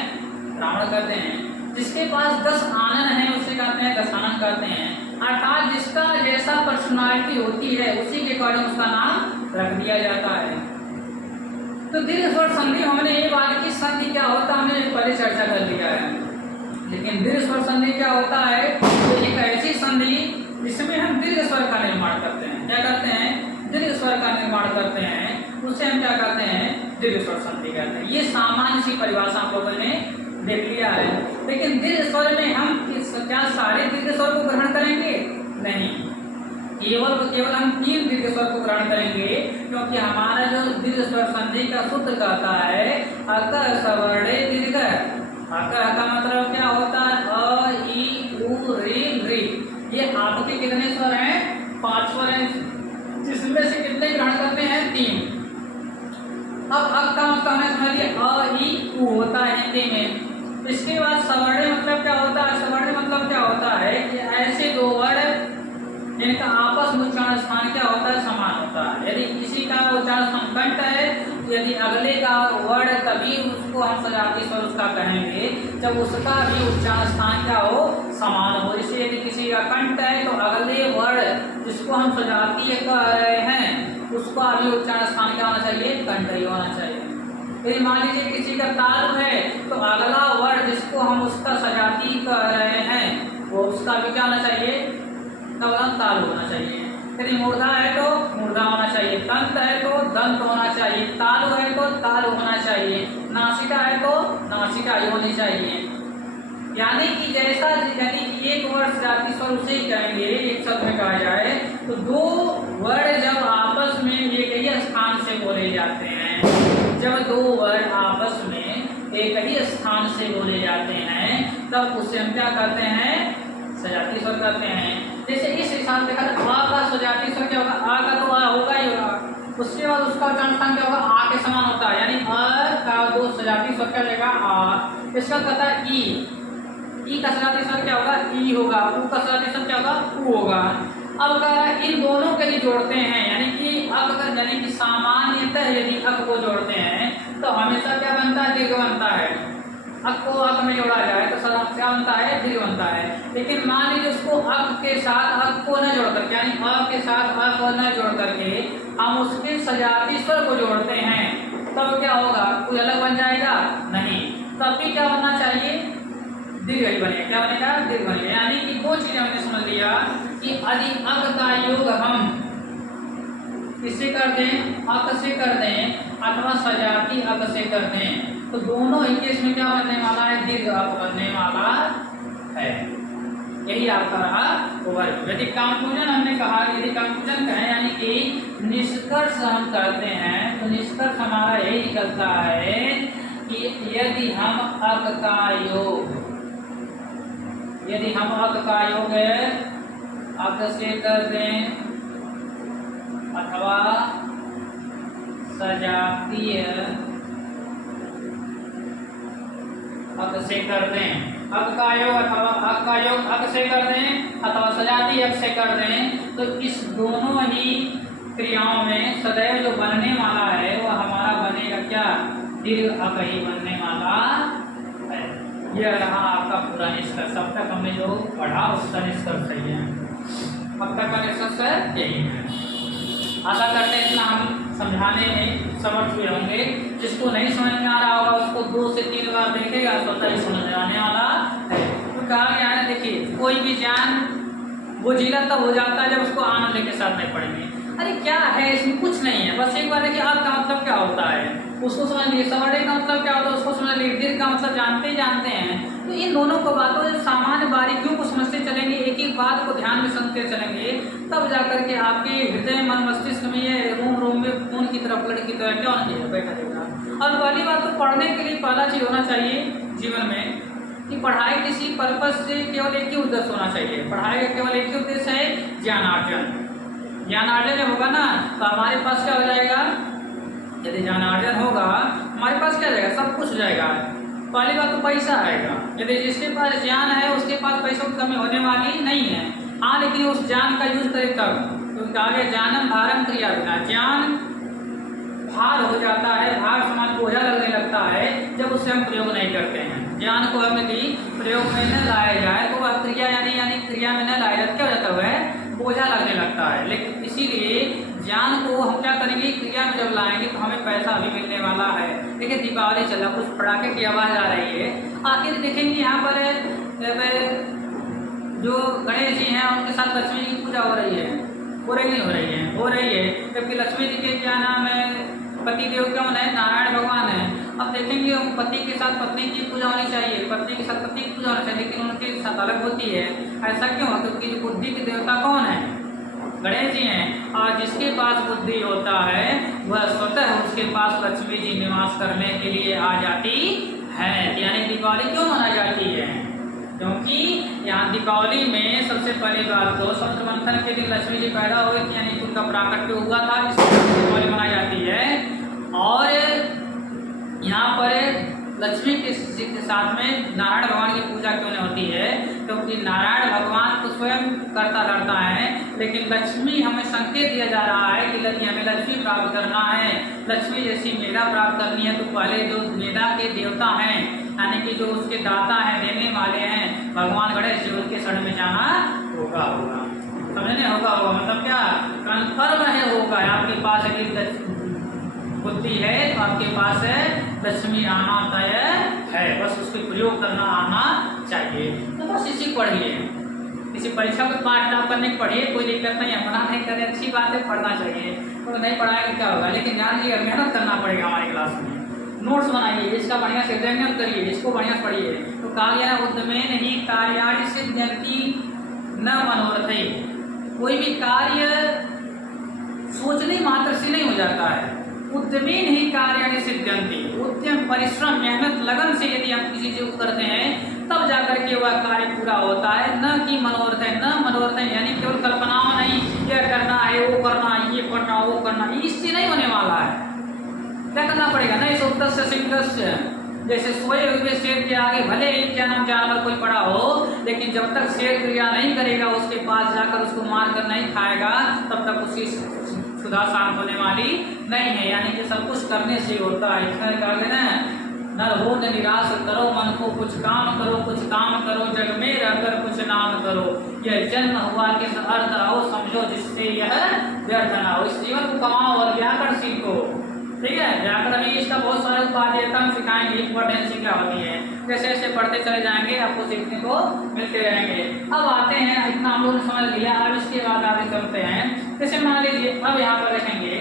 रावण कहते हैं। जिसके पास 10 आनन है उसे कहते हैं दशानन कहते हैं। अर्थात जिसका जैसा पर्सनालिटी होती है उसी के अकॉर्डिंग उसका नाम रख दिया जाता है। तो दीर्घ स्वर संधि हमने ये बात की संधि क्या होता है हमने पहले चर्चा कर लिया है। लेकिन दीर्घ स्वर संधि क्या होता है तो एक ऐसी संधि जिसमें हम दीर्घ स्वर का निर्माण करते हैं। क्या करते हैं दीर्घ स्वर का निर्माण करते हैं, उसे हम क्या कहते हैं दीर्घ स्वर संधि कहते हैं। ये सामान्य सी परिभाषा हम लोगों ने देख लिया है। लेकिन दीर्घ स्वर में हम क्या सारे दीर्घ स्वर को ग्रहण करेंगे नहीं, केवल हम 3 दीर्घ स्वर को ग्रहण करेंगे, क्योंकि हमारा जो दीर्घ स्वर संधि का सूत्र कहता है अकर सवर्णे दीर्घ। अकर का मतलब क्या होता है अ ई उ री री। ये आपके कितने स्वर हैं 5 स्वर हैं, जिसमें से कितने ग्रहण करते हैं 3। अब का मतलब हमें समझिए अ ई उ होता है हिंदी में। इसके बाद सवर्ण मतलब क्या होता है, सवर्ण मतलब क्या होता है कि ऐसे 2 वर्ण जिनका आपस में उच्चारण स्थान क्या होता है समान होता है। यदि किसी का उच्चारण स्थान कंठ है यदि अगले का वर्ण तभी उसको हम सजाती स्वर उसका कहेंगे जब उसका भी उच्चारण स्थान क्या हो समान हो। जैसे यदि किसी का कंठ है तो अगले वर्ण जिसको हम सजाती कह रहे हैं उसका भी उच्चारण स्थान क्या होना चाहिए कंठ ही होना चाहिए। यदि मान लीजिए किसी का तालु है तो अगला वर्ण जिसको हम उसका सजाती कह रहे हैं वो उसका भी क्या होना चाहिए तालु होना चाहिए। यदि मूर्धा है तो मूर्धा होना चाहिए, दंत है तो दंत होना चाहिए, तालु है तो तालु होना चाहिए, नासिका है तो नासिका ही होनी चाहिए। यानी कि जैसा यानी कि एक वर्ण सजाती स्वर उसे ही कहेंगे। एक शब्द में कहा जाए तो 2 वर्ण जब आपस में एक ही स्थान से बोले जाते हैं, जब 2 वर्ण आपस में एक ही स्थान से बोले जाते हैं तब उसे हम क्या कहते हैं सजाती स्वर कहते हैं। जैसे इस हिसाब से देखा तो आ का सजाती स्वर क्या होगा आ का तो आ होगा ही होगा, उसके बाद उसका उच्चारण स्थान क्या होगा आ के समान होता है। यानी अ का 2 सजाती स्वर क्या लेगा आ। इसका कहता है ई का सजाती स्वर क्या होगा ई होगा, उ का सजाती स्वर क्या होगा उ होगा। अब अगर इन दोनों के लिए जोड़ते हैं यानी कि अब अगर यानी कि सामान्यतः यदि अक को जोड़ते हैं तो हमेशा क्या बनता है दीर्घ बनता है। अक को अक में जोड़ा जाए तो क्या बनता है, दीर्घ बनता है। लेकिन मान लीजिए उसको अक के साथ अक को न जोड़ करके, यानी अ के साथ अ को न जोड़ करके हम उसके सजाती स्वर को जोड़ते हैं, तब क्या होगा, कोई अलग बन जाएगा नहीं, तब भी क्या बनना चाहिए, दीर्घ ही बनेगा। क्या बनेगा, दीर्घ बनेगा। यानी कि दो चीजें हमने समझ लिया कि यदि अक का योग हम किससे कर दें, अक से कर दें अथवा सजाती अक से कर दें, तो दोनों ही केस में क्या बनने वाला है, दीर्घ अक बनने वाला है। यही आपका रहा ओवरव्यू। यदि कंक्लूजन हमने कहा, यदि कंक्लूजन कहें यानी कि निष्कर्ष हम करते हैं, तो निष्कर्ष हमारा यही निकलता है कि यदि हम अक का योग, यदि हम अक का योग अक से कर दें अथवा सजातीय अक से कर दें, अक का योग अथवा अक का योग अक से कर दें अथवा सजातीय अक से कर दें, तो इस दोनों ही क्रियाओं में सदैव जो बनने वाला है वह हमारा बनेगा क्या, दीर्घ अक ही बनने वाला है। यह रहा आपका पूरा निष्कर्ष। अब तक हमने जो पढ़ा उसका निष्कर्ष सही है, अब तक का निष्कर्ष यही है। आशा करते हैं इतना हम समझाने में समर्थ हुए होंगे। जिसको नहीं समझ में आ रहा होगा उसको 2 से 3 बार देखेगा, स्वतः ही समझ में आने वाला है। तो कहा गया है, देखिए कोई भी ज्ञान वो जिला तब हो जाता है जब उसको आनंद के साथ नहीं पढ़ेंगे। अरे क्या है इसमें, कुछ नहीं है, बस एक बार देखिए अर्थ का मतलब क्या होता है उसको समझ लीजिए, समझने का मतलब क्या होता है उसको समझ लीजिए, दीर्घ का मतलब जानते ही जानते हैं। तो इन दोनों को बातों जब सामान्य बारीकियों को समझते चलेंगे, एक एक बात को ध्यान में समझते चलेंगे, तब जाकर के आपके हृदय मन मस्तिष्क में ये रोम रोम में खून की तरफ ब्लड की तरह क्यों नहीं बैठा रहेगा। और पहली बात तो पढ़ने के लिए पहला चीज होना चाहिए जीवन में कि पढ़ाई किसी पर्पज से केवल एक ही उद्देश्य होना चाहिए। पढ़ाई का केवल एक ही उद्देश्य है, ज्ञानार्जन। ज्ञानार्जन जब होगा ना तो हमारे पास क्या हो जाएगा, यदि ज्ञानार्जन होगा हमारे पास क्या जाएगा, सब कुछ हो जाएगा। पहली बात तो पैसा आएगा, यदि जिसके पास ज्ञान है उसके पास पैसों की कमी होने वाली नहीं है। हाँ लेकिन उस ज्ञान का यूज करे तब, क्योंकि आगे ज्ञानम भारम क्रिया बिना, ज्ञान भार हो जाता है, भार समान बोझा लगने लगता है जब उसे हम प्रयोग नहीं करते हैं। ज्ञान को हम यदि प्रयोग में न लाया जाए तो वह क्रिया यानी क्रिया में न लाया जाए क्या हो जाता है, बोझा लगने लगता है। लेकिन इसीलिए ज्ञान को हम क्या करेंगे, क्रिया में जब लाएंगे तो हमें पैसा भी मिलने वाला है। देखिए दीपावली चला, कुछ पटाखे की आवाज़ आ रही है, आखिर देखेंगे यहाँ पर जो गणेश जी हैं उनके साथ लक्ष्मी जी की पूजा हो रही है, हो रही नहीं हो रही है, हो रही है। जबकि लक्ष्मी जी के क्या नाम है, पति देव कौन है, नारायण भगवान है। अब देखेंगे पति के साथ पत्नी की पूजा होनी चाहिए, पत्नी के साथ पति की पूजा होनी चाहिए, लेकिन उनके साथ अलग होती है। ऐसा क्यों है, क्योंकि बुद्धि के देवता कौन है, गणेश जी हैं। और जिसके पास बुद्धि होता है वह स्वतः उसके पास लक्ष्मी जी निवास करने के लिए आ जाती है। यानी दीपावली क्यों मनाई जाती है, क्योंकि यहाँ दीपावली में सबसे पहली बात तो समुद्र मंथन के दिन लक्ष्मी जी पैदा हुए थे, यानी उनका प्राकट्य हुआ था, इसलिए दीपावली मनाई जाती है। और यहाँ पर लक्ष्मी के साथ में नारायण भगवान की पूजा क्यों नहीं होती है, क्योंकि नारायण भगवान तो स्वयं करता धरता है, लेकिन लक्ष्मी हमें संकेत दिया जा रहा है कि हमें लक्ष्मी प्राप्त करना है, लक्ष्मी जैसी मेधा प्राप्त करनी है। तो पहले जो मेधा के देवता हैं यानी कि जो उसके दाता हैं, देने वाले हैं भगवान गणेश जी, उनके शरण में जाना होगा। समझने होगा मतलब क्या कन्फर्म है, होगा आपके पास यदि बुद्धि है तो आपके पास है लक्ष्मी आना तय है, बस उसके प्रयोग करना आना चाहिए। तो बस इसी पढ़िए, किसी परीक्षा को पाठ टाप करने की पढ़िए, कोई दिक्कत नहीं है, मना नहीं करें, अच्छी बात है, पढ़ना चाहिए। तो नहीं पढ़ाएंगे क्या होगा, लेकिन ध्यान दीजिए मेहनत करना पड़ेगा हमारी क्लास में। नोट्स बनाइए, इसका बढ़िया से अध्ययन करिए, इसको बढ़िया से पढ़िए। तो कहा गया उद्यमेन ही कार्याणि सिद्ध्यन्ति न मनोरथै, कोई भी कार्य सोचने मात्र से नहीं हो जाता है। उद्यमेन ही कार्याणि सिद्ध्यन्ति, उद्यम परिश्रम मेहनत लगन से यदि हम किसी चीज को करते हैं तब जाकर के वह कार्य पूरा होता है। न कि मनोरथ है, न मनोरथ है यानी केवल कल्पनाओं नहीं, यह करना है वो करना है, ये करना वो करना, इससे नहीं होने वाला है। क्या करना पड़ेगा, नहीं सोतस्य सिंहस्य, जैसे सोए हुए शेर के आगे भले ही क्या नाम जानवर कोई पड़ा हो, लेकिन जब तक शेर क्रिया नहीं करेगा, उसके पास जाकर उसको मार कर नहीं खाएगा, तब तक उसकी सुधा शांत होने वाली नहीं है। यानी कि सब कुछ करने से होता है। इसमें कहा गया ना नर हो न निराश करो मन को, कुछ काम करो जग में रहकर कुछ नाम करो। यह जन्म हुआ किस अर्थ आओ, समझो जिससे यह व्यर्थ ना हो। इस जीवन को कमाओ और व्याकरण सीखो। ठीक है, व्याकरण में इसका बहुत सारे उपादेयता हम सिखाएंगे, इंपॉर्टेंस क्या होती है। जैसे जैसे पढ़ते चले जाएंगे आपको सीखने को मिलते रहेंगे। अब आते हैं, इतना हम लोग समझ लिया, अब इसके बाद आगे चलते हैं। जैसे मान लीजिए अब यहाँ पर देखेंगे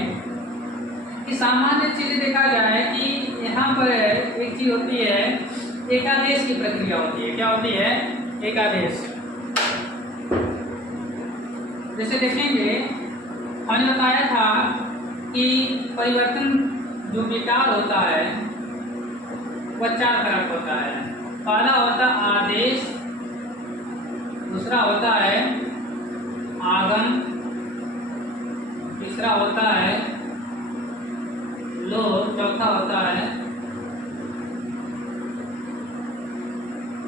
कि सामान्य चीज देखा जाए कि यहाँ पर एक चीज होती है, एकादेश की प्रक्रिया होती है। क्या होती है? एकादेश। जैसे देखेंगे हमने बताया था कि परिवर्तन जो विकार होता है वह 4 तरह का होता है। पहला होता है आदेश, दूसरा होता है आगम, तीसरा होता है लोभ, चौथा होता है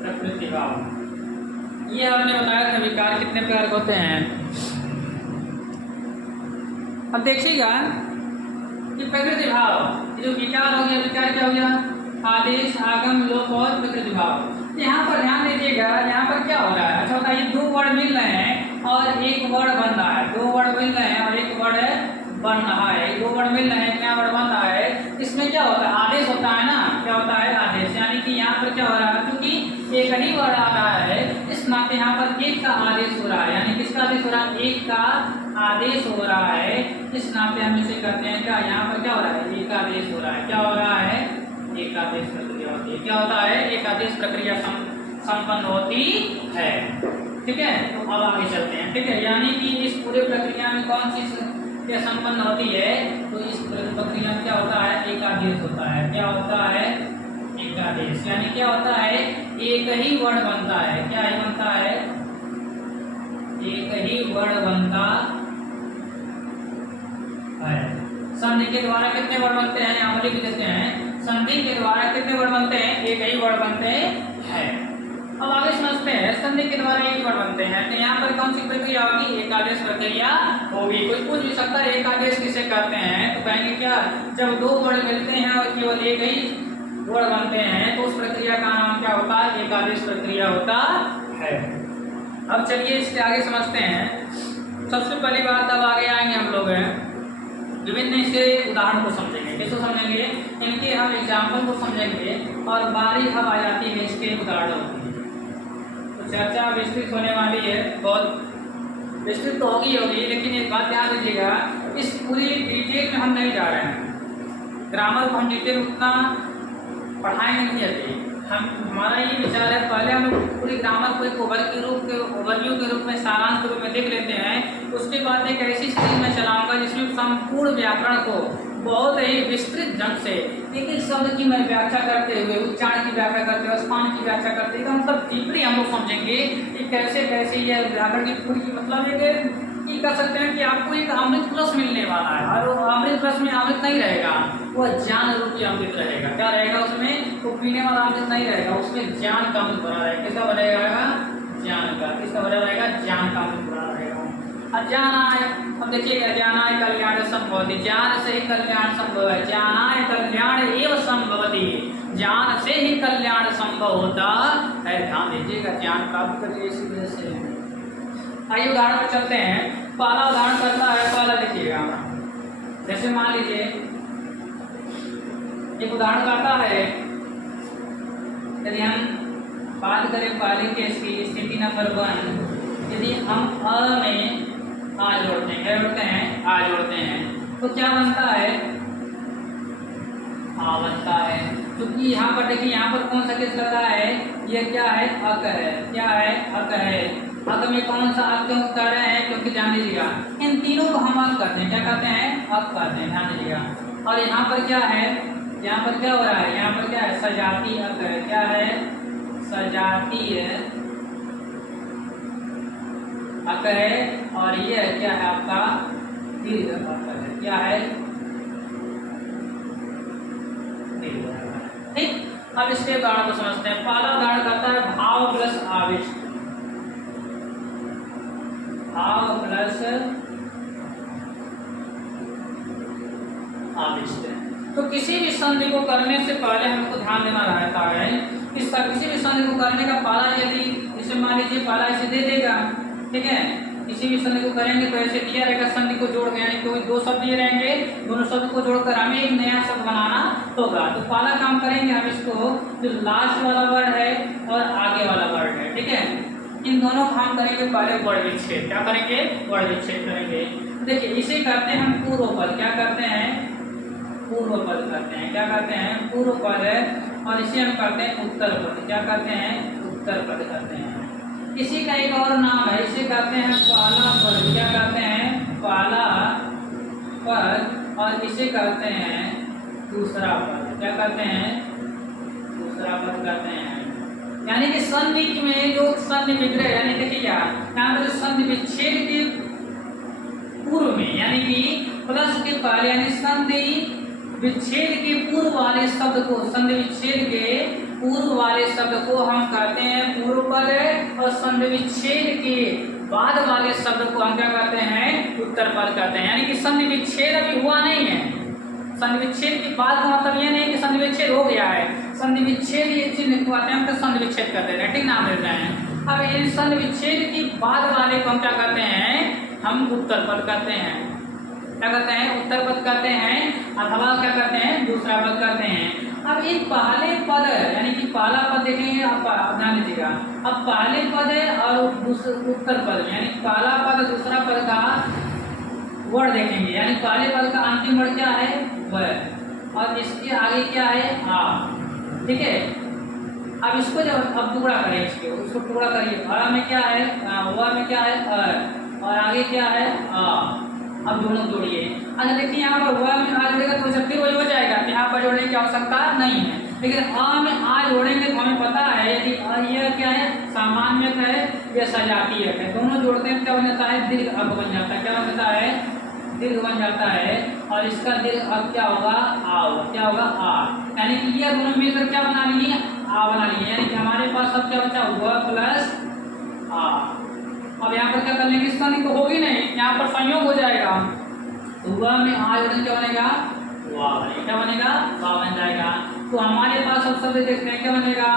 प्रकृति भाव। ये हमने बताया था विकार कितने प्रकार के होते हैं। अब देखिएगा कि प्रकृति भाव, जो विकार हो गया, विकार क्या हो गया? आदेश, आगम, लोभ और प्रकृति भाव। यहाँ पर ध्यान दीजिएगा, यहाँ पर क्या हो रहा है? अच्छा होता है, ये 2 वर्ड मिल रहे हैं और एक वर्ड बन रहा है। 2 वर्ड मिल रहे हैं और एक वर्ड बन रहा है। 2 वर्ड मिल रहे हैं, क्या वर्ड बन रहा है? इसमें क्या होता है? आदेश होता है ना। क्या होता है? आदेश। यानी कि यहाँ पर क्या हो रहा है? क्योंकि एक ही वर्ड आ रहा है, इस नाते यहाँ पर एक का आदेश हो रहा है। यानी किसका आदेश हो रहा है? एक का आदेश हो रहा है। इस नाते हम इसे कहते हैं क्या? यहाँ पर क्या हो रहा है? एक आदेश हो रहा है। क्या हो रहा है? एक आदेश प्रक्रिया होती है। क्या होता है? एक आदेश प्रक्रिया संपन्न होती है। ठीक है, तो अब आगे चलते हैं। ठीक है, यानी कि इस पूरे प्रक्रिया में कौन सी क्या संपन्न होती है? तो इस प्रक्रिया में क्या होता है? एक आदेश होता है। क्या होता है? एक आदेश। यानी क्या होता है? एक ही वर्ड बनता है। क्या ही बनता है? एक ही वर्ड बनता है। संधि के द्वारा कितने वर्ड बनते हैं? यहाँ पर लिख देते हैं, संधि के द्वारा कितने वर्ड बनते हैं? एक ही वर्ड बनते हैं। अब आगे समझते हैं, संधि के द्वारा एक वर्ड बनते हैं, तो यहाँ पर कौन सी प्रक्रिया होगी? एकादेश प्रक्रिया होगी। कोई पूछ भी सकता है एकादेश किसे कहते हैं, तो कहेंगे क्या? जब 2 वर्ड मिलते हैं और केवल एक ही वर्ड बनते हैं तो उस प्रक्रिया का नाम क्या होता है? एकादेश प्रक्रिया होता है। अब चलिए इसके आगे समझते हैं। सबसे पहली बात, अब आगे आएंगे हम लोग विभिन्न से उदाहरण को समझेंगे। किसको समझेंगे? इनके हम एग्जाम्पल को समझेंगे और बारी अब आ जाती है इसके उदाहरणों की। तो चर्चा विस्तृत होने वाली है, बहुत विस्तृत तो होगी, लेकिन एक बात ध्यान दीजिएगा, इस पूरी डिटेल में हम नहीं जा रहे हैं। ग्रामर को हम डिटेल उतना पढ़ाएंगे नहीं अभी। हमारा ये विचार है, पहले हम पूरी ग्रामर को एक ओवरव्यू के रूप में, सारांश के रूप में देख लेते हैं। उसके बाद एक ऐसी स्क्रीन में चलाऊंगा जिसमें संपूर्ण व्याकरण को बहुत ही विस्तृत ढंग से एक एक शब्द की मैं व्याख्या करते हुए, उच्चारण की व्याख्या करते हुए, स्थान की व्याख्या करते हुए, मतलब डीपली हम लोग समझेंगे कि कैसे कैसे ये व्याकरण की पूरी, मतलब एक ये कह सकते हैं कि आपको एक अमृत प्लस मिलने वाला है। और वो अमृत प्लस में अमृत नहीं रहेगा, वो ज्ञान रूपी अमृत रहेगा। क्या रहेगा उसमें? वो पीने वाला अमृत नहीं रहेगा, उसमें ज्ञान का अमृत भरा रहेगा। किसका भरा रहेगा? ज्ञान का। किसका भरा रहेगा? ज्ञान का अमृत भरा रहेगा। अज्ञानाय, अब देखिएगा, ज्ञानाय कल्याण संभवति, ज्ञान से ही कल्याण संभव है। ज्ञानाय कल्याण एवं संभवति, ज्ञान से ही कल्याण संभव होता है। ध्यान दीजिएगा, ज्ञान प्राप्त करिए इसी वजह से। आइए उदाहरण पर चलते हैं। पहला उदाहरण करता है, पहला देखिएगा, जैसे मान लीजिए एक उदाहरण करता है, यदि हम बात करें पहले केस की, स्थिति नंबर 1, यदि हम अ में आ जोड़ते हैं, क्या जोड़ते हैं? आ जोड़ते हैं, तो क्या बनता है? आ बनता है। क्योंकि यहाँ पर देखिए, यहाँ पर कौन सा केस लगा है? ये क्या है? अक है। क्या है? अक है। अक में कौन सा अक क्यों कर रहे हैं? क्योंकि ध्यान दीजिएगा, इन तीनों को हम अक करते हैं। क्या कहते हैं? अक करते हैं। ध्यान दीजिएगा। और यहाँ पर क्या है? यहाँ पर क्या हो रहा है? यहाँ पर क्या है? सजाती अक है। क्या है? सजाती है अक है। और ये क्या है? आपका दीर्घ अक है। क्या है? ठीक। अब इसके उदाहरण को समझते हैं। पहला उदाहरण कहता है भाव प्लस आविष्ट। भाव प्लस आविष्ट। तो किसी भी संधि को करने से पहले हमको ध्यान देना रहता है कि किसी भी संधि को करने का पहला यदि इसे मान लीजिए पहला इसे दे देगा, ठीक है, किसी भी संधि को करेंगे तो ऐसे दिया रहेगा संधि को जोड़ के, यानी कोई दो शब्द दिए रहेंगे, दोनों शब्द को जोड़कर हमें एक नया शब्द बनाना होगा। तो पहला काम करेंगे हम इसको, जो लास्ट वाला वर्ड है और आगे वाला वर्ड है, ठीक है, इन दोनों काम करेंगे पहले वर्ण विच्छेद। क्या करेंगे? वर्ण विच्छेद करेंगे। देखिए इसे करते हैं हम पूर्व पद। क्या करते हैं? पूर्व पद करते हैं। क्या करते हैं? पूर्व पद है। और इसे हम करते हैं उत्तर पद। क्या करते हैं? उत्तर पद करते हैं। इसी का एक और नाम है, इसे कहते हैं पाला पद। क्या कहते हैं? पाला पद। और इसे कहते हैं दूसरा पद। क्या कहते हैं? दूसरा पद कहते हैं। यानी कि संधि में जो संधि विग्रह, यानी देखिए क्या यहाँ पर जो संधि विच्छेद के पूर्व में, यानी कि प्लस के पहले, यानी संधि विच्छेद के पूर्व वाले शब्द को, संधि विच्छेद के पूर्व वाले शब्द को हम कहते हैं पूर्व पद, और संधि विच्छेद के बाद वाले शब्द को हम क्या कहते हैं? उत्तर पद कहते हैं। यानी कि संधि विच्छेद अभी हुआ नहीं है। संधि विच्छेद के बाद का मतलब ये नहीं कि संधि विच्छेद हो गया है। संधि विच्छेद ये चीज लिखवाते हैं हम, तो संधि विच्छेद कहते हैं, ठीक नाम देते हैं। अब इन संधि विच्छेद के बाद वाले को हम क्या कहते हैं? हम उत्तर पद कहते हैं। क्या कहते हैं? उत्तर पद कहते हैं, अथवा क्या कहते हैं? दूसरा पद कहते हैं। अब इन पहले पद, यानी कि पहला पद देखेंगे, आप ध्यान लीजिएगा, अब पहले पद है और उत्तर पद, यानी पहला पद दूसरा पद का वर्ड देखेंगे। यानी पहले पद का अंतिम वर्ड क्या है? व, और इसके आगे क्या है? आ, ठीक है। अब इसको जब अब टुकड़ा करें, उसको टुकड़ा करिए। अ में क्या है? व में क्या है? अ, और आगे क्या है? आ। अब दोनों जोड़िए। अच्छा देखिए यहाँ पर व में आ जोड़ेगा तो जब भी वही हो जाएगा, यहाँ पर जोड़ने की आवश्यकता नहीं है। लेकिन अ में आ जोड़ेंगे तो हमें पता है यदि यह क्या है? सामान्यक है या सजातीयक है, दोनों जोड़ते हैं क्या बन जाता है? दीर्घ अ बन जाता है। क्या बन जाता है? दीर्घ बन जाता है। और इसका दीर्घ अब क्या होगा? आ होगा। क्या होगा? आ। यानी कि ये दोनों मिलकर क्या बना लिए? आ बना लिए। यानी कि हमारे पास सब क्या बचा? व प्लस आ। अब यहाँ पर क्या कर लेंगे? इसका नहीं तो होगी नहीं, यहाँ पर संयोग हो जाएगा। तो व में आ जोड़ेंगे क्या बनेगा? वाह बनेगा। क्या बनेगा? वाह बन जाएगा। तो हमारे पास सब शब्द देखते हैं, क्या बनेगा?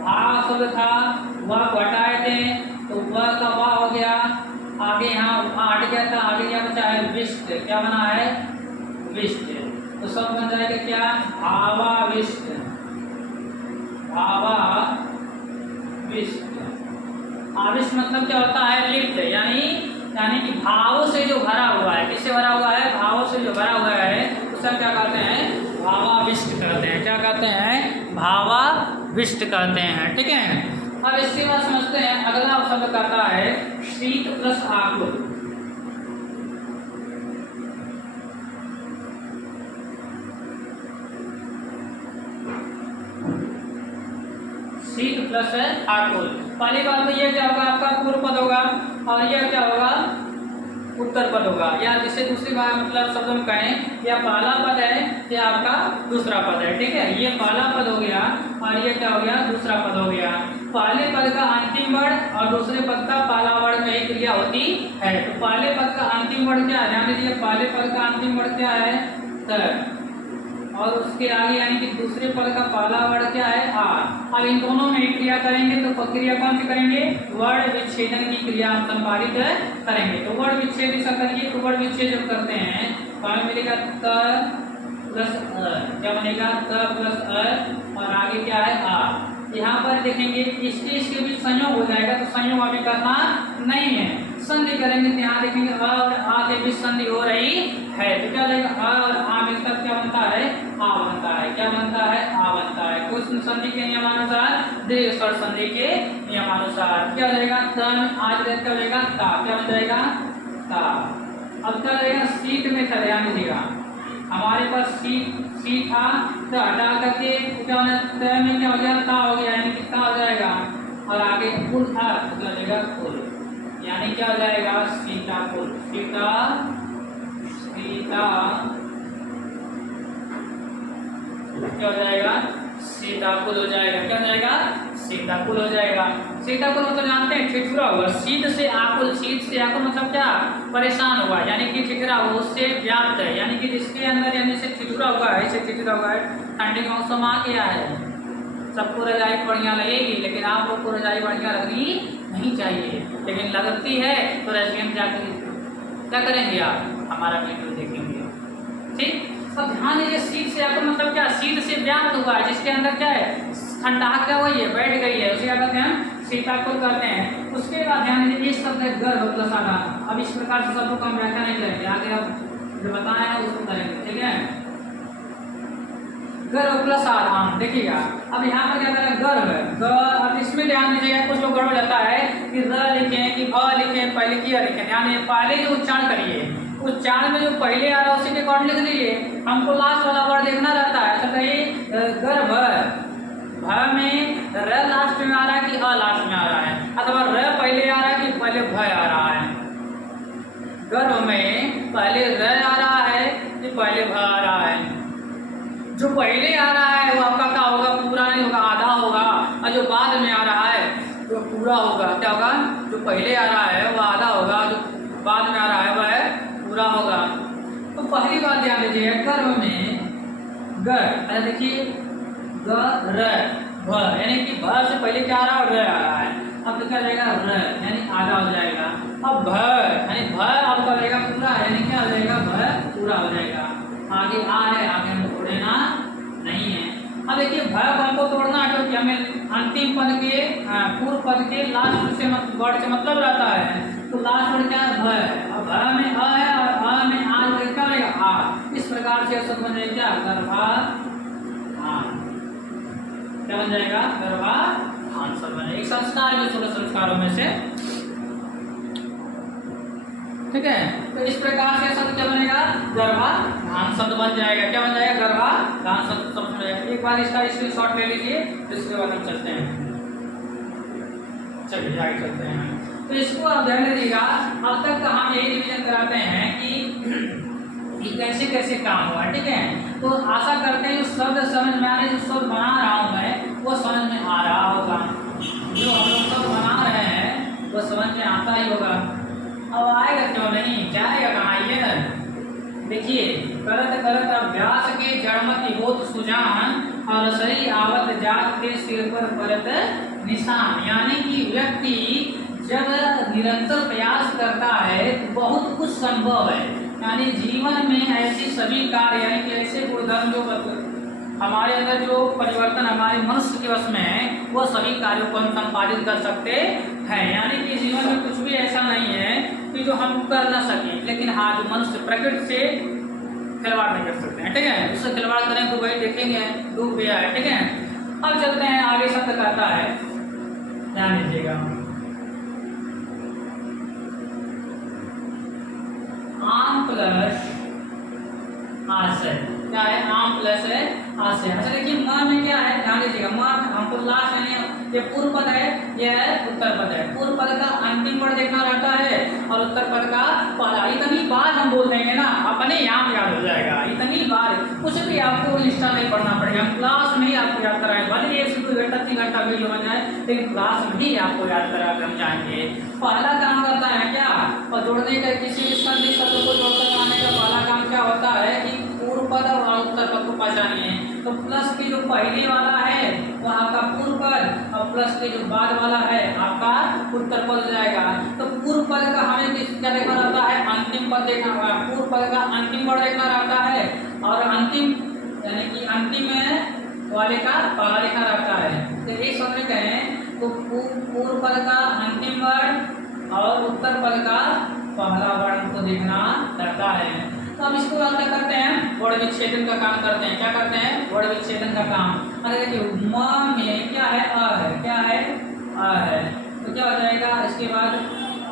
भा शब्द था, व को हटाए थे तो व का वाह हो गया। आगे यहाँ हट गया था, आगे क्या बचा है? विष्ट। क्या बना है? विष्ट। तो सब बन जाएगा क्या? भावाविष्ट। भावाविष्ट। आविष्ट मतलब क्या होता है? लिप्त। यानी कि भावों से जो भरा हुआ है। किससे भरा हुआ है? भावों से जो भरा हुआ है उसे क्या कहते हैं? भावाविष्ट कहते हैं। क्या कहते हैं? भावाविष्ट कहते हैं, ठीक है। अब इसके बाद समझते हैं अगला शब्द कहता है शीत प्लस आकुल। शीत प्लस आकुल। पहली बात तो ये क्या होगा? आपका पूर्व पद होगा, और यह क्या होगा? उत्तर पद होगा। या जिसे दूसरी बार मतलब शब्द में कहें, या पहला पद है या आपका दूसरा पद है, ठीक है। ये पहला पद हो गया और ये क्या हो गया? दूसरा पद हो गया। पहले पद का अंतिम वर्ड और दूसरे पद का पहला वर्ड में ही क्रिया होती है। तो पहले पद का अंतिम वर्ड क्या है? ध्यान दीजिए, पहले पद का अंतिम वर्ड क्या है? त। और उसके आगे यानी कि दूसरे पद का पहला वर्ड क्या है? आ। अब इन दोनों में क्रिया करेंगे तो क्रिया कौन सी करेंगे? वर्ण विच्छेदन की क्रिया हम संपादित करेंगे। तो वर्ण विच्छेद ऐसा करिए। तो वर्ण विच्छेद जब करते हैं तो हमें मिलेगा त प्लस अ। क्या बनेगा? त प्लस अ और आगे क्या है? आ। यहाँ पर देखेंगे इसके बीच संयोग हो जाएगा, तो संयोग अभी करना नहीं है। संधि करेंगे तो यहाँ देखेंगे अ और आ के बीच संधि हो रही है, तो क्या लगेगा? अ और आ मिलकर क्या बनता है? आ बनता है। क्या बनता है? आ बनता है। कुछ संधि के नियमानुसार, दीर्घ स्वर संधि के नियमानुसार क्या रहेगा? तन आज क्या रहेगा? ता। क्या बन जाएगा? ता। अब क्या रहेगा? शीत में था, ध्यान दीजिएगा, हमारे पास सी था, तो हटा करके क्या होना? त में क्या हो गया? ता हो गया, यानी कि ता हो जाएगा। और आगे कुल था तो क्या हो जाएगा? कुल, यानी क्या हो जाएगा? सीताकुल। सीता क्या हो जाएगा? सीताकुल हो जाएगा। क्या हो जाएगा? सीताकुल हो जाएगा। शीताकुल मतलब जानते हैं ठिठुरा हुआ, शीत से आकुल मतलब क्या, परेशान हुआ, यानी कि ठिठुरा हुआ, उससे व्याप्त है, यानी कि जिसके अंदर यानी से ठिठुरा हुआ है, इसे ठिठुरा हुआ है। ठंडी का मौसम आ गया है, सबको रजाई बढ़िया लगेगी, लेकिन आप लोग को रजाई बढ़िया लगनी नहीं चाहिए, लेकिन लगती है तो रेस्टोरेंट जाकर क्या करेंगे आप, हमारा वीडियो देखेंगे। ठीक, अब ध्यान दीजिए, शीत से आकुल मतलब क्या, शीत से व्याप्त हुआ है, जिसके अंदर क्या है, ठंडक क्या हुई है, बैठ गई है, उसे क्या कहते हैं, शीताकुल कहते हैं। उसके बाद ध्यान दीजिए, इस शब्द है गर्भ प्लस आधार। अब इस प्रकार से शब्दों का हम व्याख्या नहीं करेंगे, आगे अब जो बताया है उसको करेंगे, ठीक है। गर्भ प्लस आधान, देखिएगा अब यहाँ पर क्या करें, गर्भ, अब इसमें ध्यान दीजिएगा, कुछ लोग गड़बड़ जाता है कि र लिखें कि भ लिखें, पहले की लिखें, ध्यान दीजिए, पहले जो उच्चारण करिए, उच्चारण में जो पहले आ रहा है उसी के अकॉर्डिंग लिख लीजिए। हमको लास्ट वाला वर्ड देखना रहता है, तो कहिए गर्भ, भ में र लास्ट में आ रहा है कि अ लास्ट में आ रहा है, अथवा र पहले आ रहा है कि पहले भ आ रहा है। गर्भ में पहले र आ रहा है कि पहले भ आ रहा है। जो पहले आ रहा है वो आपका क्या होगा, पूरा नहीं होगा, आधा होगा, और जो बाद में आ रहा है वो पूरा होगा। क्या होगा, जो पहले आ रहा है वो आधा होगा, जो बाद में आ रहा है वह पूरा होगा। तो पहली बात ध्यान दीजिए, गर्भ में ग, देखिए ग र भ, यानी कि भ से पहले क्या आ रहा है, र आ रहा है, अब तो क्या जाएगा र, यानी आधा हो जाएगा। अब भ, यानी भ अब क्या हो जाएगा, पूरा, यानी क्या हो जाएगा, भ पूरा हो जाएगा। आगे आ है, आगे हमको तोड़ना नहीं है। अब देखिए भ को हमको तोड़ना है, क्योंकि हमें अंतिम पद के पूर्व पद के लास्ट से वर्ड से मतलब रहता है, तो लास्ट वर्ड क्या है, भ। अब भ में अ है और अ में आ क्या रहेगा, आ। इस प्रकार से शब्द बन जाएगा क्या, गर्भाधान, क्या बन जाएगा, गर्भाधान शब्द बन जाएगा। एक संस्कार जो 16 संस्कारों में से, ठीक है। तो इस प्रकार से शब्द क्या बनेगा, गर्भाधान शब्द बन जाएगा। क्या बन जाएगा, गर्भाधान शब्द बन जाएगा। एक बार इसका स्क्रीनशॉट ले लीजिए, इसके बाद हम चलते हैं, चलिए आगे चलते हैं। तो इसको आप ध्यान दीजिएगा, अब तक तो हम यही रिवीजन कराते हैं कि कैसे कैसे काम हुआ, ठीक है। तो आशा करते हैं जो शब्द समझ में आ रहे, जो शब्द बना रहा हूँ मैं वो समझ में आ रहा होगा, जो हम लोग शब्द बना रहे हैं वो समझ में आता ही होगा। अब आएगा क्यों नहीं, जाएगा कहाँ, आइए ना। देखिए, करत करत अभ्यास के जड़मति होत सुजान, और सही आवत जात के सिर पर परत निशान, यानी कि व्यक्ति जब निरंतर प्रयास करता है तो बहुत कुछ संभव है। यानी जीवन में ऐसी सभी कार्य, यानी कि ऐसे गुणधर्म जो हमारे अंदर जो परिवर्तन हमारे मनुष्य के वश में है, वो सभी कार्यों को हम संपादित कर सकते हैं। यानी कि जीवन में कुछ भी ऐसा नहीं है कि जो हम कर ना सकें, लेकिन हाँ, जो मनुष्य प्रकृति से खिलवाड़ नहीं कर सकते हैं, ठीक है। उससे खिलवाड़ करें तो वही देखेंगे डूब गया है, ठीक है। अब चलते हैं आगे, शब्द कहता है, ध्यान दीजिएगा, आम प्लस आशय। क्या है, आम प्लस है आशय। अच्छा देखिए, म में क्या है, ध्यान दीजिएगा, म हमको लास्ट यानी ये पूर्व पद है, ये है उत्तर पद है। पूर्व पद का अंतिम वर्ड देखना रहता है और उत्तर पद का पहला। इतनी बार हम बोल देंगे ना, अपने आप याद हो जाएगा। इतनी बार कुछ भी आपको इंस्टा नहीं पढ़ना पड़ेगा, क्लास में ही आपको याद कराएंगे। भले 1 से 2 घंटा 3 घंटा वीडियो बन जाए, लेकिन क्लास में ही आपको याद करा कर हम जाएंगे। पहला काम करता है क्या, और जोड़ने का, किसी भी संधि शब्द को जोड़कर बनाने का पहला काम क्या होता है कि पूर्व पद और उत्तर पद को पहचानिए। तो प्लस की जो पहले वाला है वो आपका पूर्व पद, और प्लस के जो बाद वाला है आपका उत्तर पद जाएगा। तो पूर्व पद का हमें क्या देखना रहता है, अंतिम पद देखना होगा। पूर्व पद का अंतिम वर्ड देखना रहता है, और अंतिम यानी कि अंतिम वाले का पहला लिखा रहता है। तो एक शब्द में कहें तो पूर्व पद का अंतिम वर्ड और उत्तर पद का पहला वर्ड को देखना रहता है। तो हम इसको क्या करते हैं, वर्ण विच्छेदन का काम करते हैं। क्या करते हैं, वर्ण विच्छेदन का काम। अरे देखिए, म में क्या है, अ है, क्या है, अ है, तो क्या हो जाएगा, इसके बाद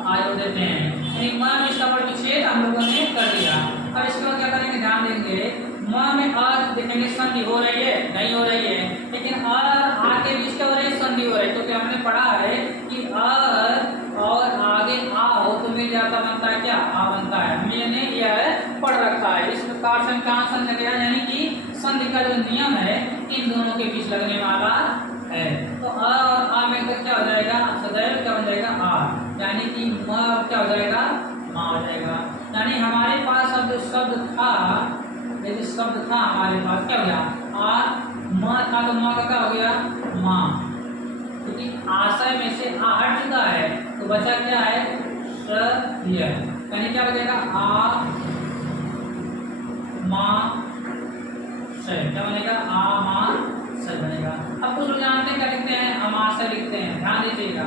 आ देते हैं, यानी म में इसका वर्ण विच्छेद हम लोगों ने कर दिया। अब इसके बाद क्या करेंगे, ध्यान देंगे, म में अ देखेंगे संधि हो रही है, नहीं हो रही है, लेकिन अ आ के बीच क्या हो रही है, संधि हो रही है। तो क्या हमने पढ़ा है कि अ और आगे आ हो तो मिल जाता, बनता है क्या, आ बनता है। मैंने यह पढ़ रखा है। इस प्रकार से कहाँ संधि गया, यानी कि संधि का जो नियम है इन दोनों के बीच लगने वाला है। तो अ और आ मिलकर क्या हो जाएगा, सदैव क्या हो जाएगा आ, यानी कि म क्या हो जाएगा, माँ हो जाएगा। यानी हमारे पास अब जो शब्द था, ये जो शब्द था हमारे पास क्या हो गया, आ म था तो म का क्या हो गया, माँ, क्योंकि आशय में से आ हट चुका है तो बचा क्या है, स य, यानी क्या बचेगा आ माँ स, क्या बनेगा आ माँ स बनेगा। अब कुछ लोग जानते हैं क्या लिखते हैं, अमाशय लिखते हैं, ध्यान दीजिएगा,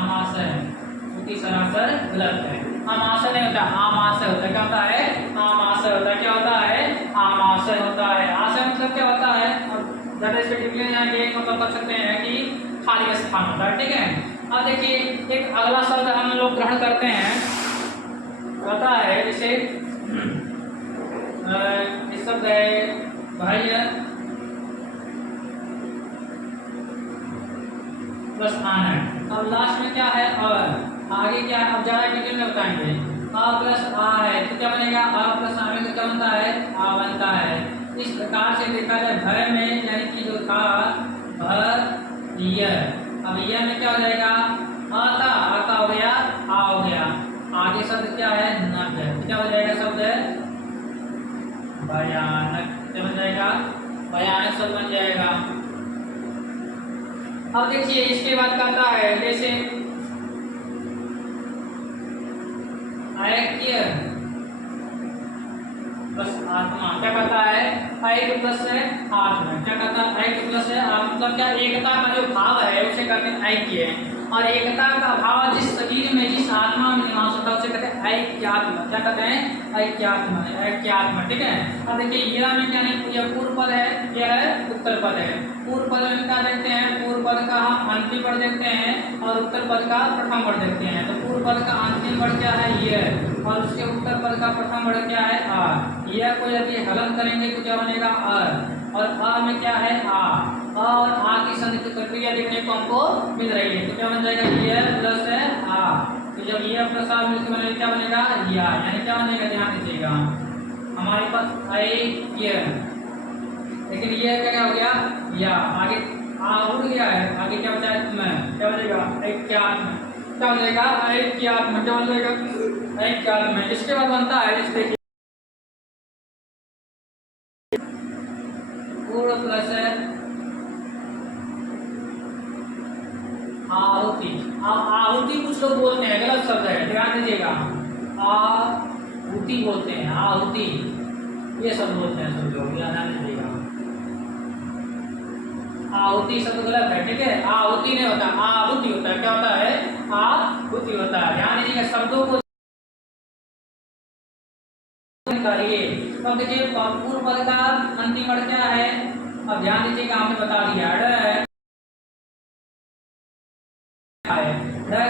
अमाशय, क्योंकि सरासर गलत है। अमाशय नहीं होता, आमाशय होता है। क्या होता है, आमाशय होता है। क्या होता है, आमाशय होता है। आशय मतलब क्या होता है, अब ज्यादा इसके टिप्पणी जाएंगे मतलब कर सकते हैं कि खाली स्थान होता है, ठीक है। अब देखिए एक अगला शब्द हम लोग ग्रहण करते हैं, होता है जैसे इस शब्द है भाई प्लस आन है। अब लास्ट में क्या है, और आगे क्या है, अब ज्यादा डिटेल में बताएंगे। अ प्लस आ है तो क्या बनेगा, अ प्लस आ में तो क्या बनता है, आ बनता है। इस प्रकार से देखा जाए भय में, यानी कि जो था भय, अब यह में क्या हो जाएगा, आता आता हो गया, आ हो गया, आगे शब्द क्या है, नव्य, क्या हो जाएगा शब्द है भयानक, क्या बन जाएगा, भयानक शब्द बन जाएगा। अब देखिए इसके बाद कहता है जैसे ऐक्य प्लस आत्मा, क्या कहता है, ऐक्य प्लस है आत्मा, क्या कहता है, ऐक्य प्लस है आत्मा, मतलब क्या, एकता का जो भाव है उसे कहते हैं ऐक्य, और एकता का भाव जिस शरीर में जिस आत्मा में निवास होता है उसे कहते हैं ऐक्यात्मा। क्या कहते हैं, ऐक्यात्मा, ऐक्यात्मा, ठीक है। अब देखिए यह में क्या नहीं, यह पूर्व पद है, यह है उत्तर पद है। पूर्व पद में क्या देखते हैं, पूर्व पद का हम अंतिम वर्ड देखते हैं और उत्तर पद का प्रथम वर्ड देखते हैं। तो पूर्व पद का अंतिम वर्ड क्या है, यह, और उसके उत्तर पद का प्रथम वर्ड क्या है, आ। यह को यदि हलन करेंगे तो क्या बनेगा, अ, और आ में क्या है, आ, और आ की संधि की प्रक्रिया देखने को हमको मिल रही है, तो क्या बन जाएगा, यह प्लस है आ, तो जब यह प्लस आ मिलकर बनेगा क्या बनेगा, या, यानी क्या बनेगा, ध्यान दीजिएगा हमारे पास ऐक्य, लेकिन ये क्या हो गया, या, आगे आ उड़ गया है, आगे क्या बचा है, में क्या बनेगा, ऐक्यात्म, क्या हो जाएगा, ऐक्यात्म, क्या बन जाएगा, ऐक्यात्म। इसके बाद बनता है इस देखिए पूर्ण प्लस है आहुति। आहुति कुछ लोग बोलते हैं, गलत शब्द है, ध्यान दीजिएगा, आहुति बोलते हैं, आहुति, ये सब बोलते हैं सब लोग, ध्यान दीजिएगा, आहुति शब्द गलत है, ठीक है। आहुति नहीं होता, आहुति होता है, क्या होता है, आहुति होता है। ध्यान दीजिएगा शब्दों को निकालिए। तो देखिए पूर्व पद का अंतिम वर्ड क्या है, अब ध्यान दीजिएगा, हमने बता दिया है,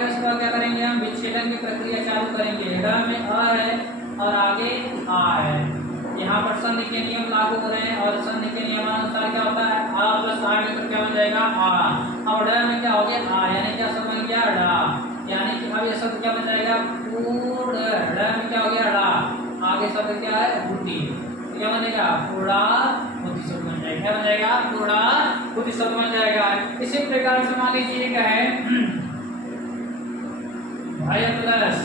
इसके बाद क्या करेंगे, हम विच्छेदन की प्रक्रिया चालू करेंगे। ड में अ है और आगे आ है, यहाँ पर संधि के नियम लागू हो रहे हैं और संधि के नियमानुसार क्या होता है, आ प्लस आ मिलकर क्या बन जाएगा, आ। अब ड में क्या हो गया, आ, यानी क्या शब्द बन गया, डा, यानी कि अब यह शब्द क्या बन जाएगा, पूर्ण, ड में क्या हो गया, डा, आगे शब्द क्या है, बुद्धि, क्या बनेगा, पूर्णा बुद्धि शब्द बन जाएगा, क्या बन जाएगा, पूर्णा बुद्धि शब्द बन जाएगा। इसी प्रकार से मान लीजिए क्या है, भय प्लस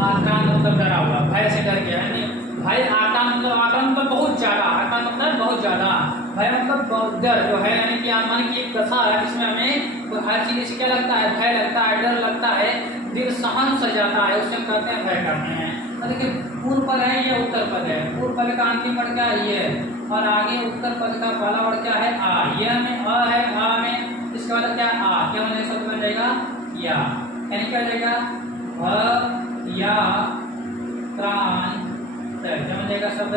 आकांत मतलब डरा हुआ, भय से डर गया, यानी भय आकांत मतलब, आकांत मतलब बहुत ज्यादा, आकांत मतलब बहुत ज्यादा, भय मतलब बहुत डर जो है, यानी कि मन की एक दशा है जिसमें हमें तो हर चीज से क्या लगता है, भय लगता है, डर लगता है, दिल सहन से जाता है, उसे कहते हैं भय करते हैं। तो देखिए पूर्व पद है, ये उत्तर पद है, पूर्व पद का अंतिम वर्ड क्या है, ये, और आगे उत्तर पद का पहला वर्ड क्या है, आ, यह में अ है, आ में इसके बाद क्या, आ, क्या बनेगा, शब्द बन जाएगा या, यानी क्या हो जाएगा, भ या क्रांत, क्या बन जाएगा शब्द,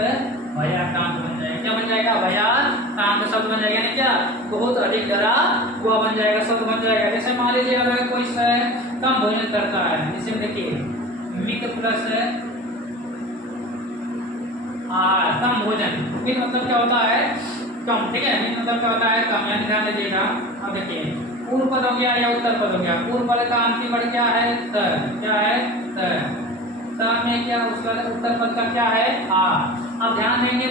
भयाक्रांत बन जाएगा, क्या बन जाएगा, भयाक्रांत शब्द बन जाएगा, यानी क्या, बहुत अधिक डरा हुआ बन जाएगा, शब्द बन जाएगा। जैसे मान लीजिए अगर कोई कम भोजन करता है, जैसे देखिए मित प्लस कम भोजन, मित मतलब क्या होता है, कम, ठीक है, मित मतलब क्या होता है, कम, यानी ध्यान दीजिएगा। अब देखिए पूर्व पद हो गया या उत्तर पद हो गया, पूर्व पद का अंतिम वर्ड क्या है, त, क्या है, त में क्या, उसका उत्तर पद का क्या है, आ। अब ध्यान देंगे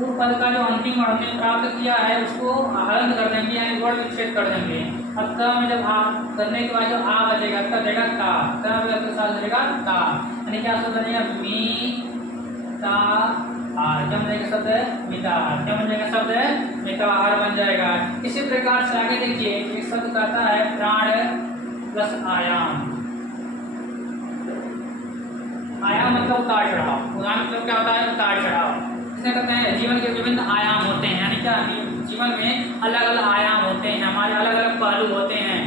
पूर्व पद का जो अंतिम वर्ण हमने प्राप्त किया है उसको हलन कर देंगे, यानी वर्ण विच्छेद कर देंगे। अब त में जब आ करने के बाद जो आ बचेगा तब बचेगा ता, त के साथ बचेगा ता, यानी क्या शब्द बनेगा मी ता आर। क्या बनेगा शब्द मिताहार। क्या बन जाएगा शब्द मिताहार बन जाएगा। इसी प्रकार से आगे देखिए एक शब्द कहता है प्राण प्लस आयाम। आयाम मतलब उतार चढ़ाव, उदाहरण मतलब क्या होता है उतार चढ़ाव। इसमें कहते हैं जीवन के विभिन्न आयाम होते हैं, यानी क्या जीवन में अलग अलग आयाम होते हैं, हमारे अलग अलग पहलू होते हैं,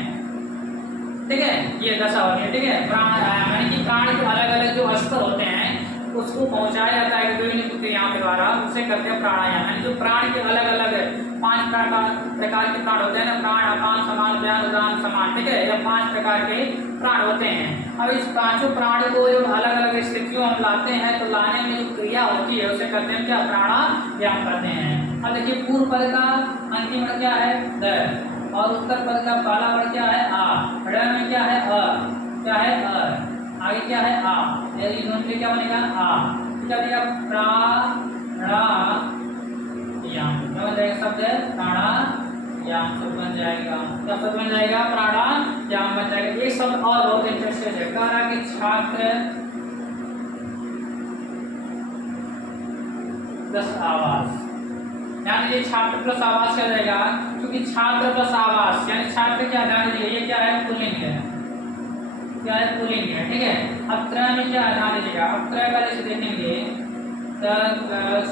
ठीक है, ये दशा होती है, ठीक है। प्राण आयाम यानी कि प्राण के अलग अलग जो स्तर होते हैं उसको पहुंचाया जाता है विभिन्न क्रियाओं के द्वारा, उसे करते हैं प्राणायाम। यानी जो प्राण के अलग अलग 5 प्रकार के प्राण होते हैं ना, प्राण अपान समान व्यान उदान समान, ठीक है, यह 5 प्रकार के प्राण होते हैं। अब इस पांचों प्राण को जो अलग अलग स्थितियों में लाते हैं तो लाने में जो क्रिया होती है उसे करते हैं क्या प्राणायाम करते हैं। अब देखिए पूर्व पद का अंतिम वर्ण क्या है द, और उत्तर पद का पहला वर्ण क्या है आ, ड़ में क्या है अ, क्या है अ, आगे क्या है आ, यदि दोनों के क्या बनेगा आ, क्या बनेगा प्राणायाम। क्या बन जाएगा शब्द प्राणायाम शब्द बन जाएगा। क्या शब्द बन जाएगा प्राणायाम बन जाएगा। एक शब्द और बहुत इंटरेस्टेड है, कह रहा कि छात्र प्लस आवास, यानी ये छात्र प्लस आवास क्या जाएगा, क्योंकि छात्र प्लस आवास यानी छात्र क्या ध्यान दीजिए, ये क्या है पुल्लिंग है, क्या है पुल्लिंग है, ठीक है। अब त्र में क्या ध्यान दीजिएगा, अब त्र का जैसे देखेंगे त प्लस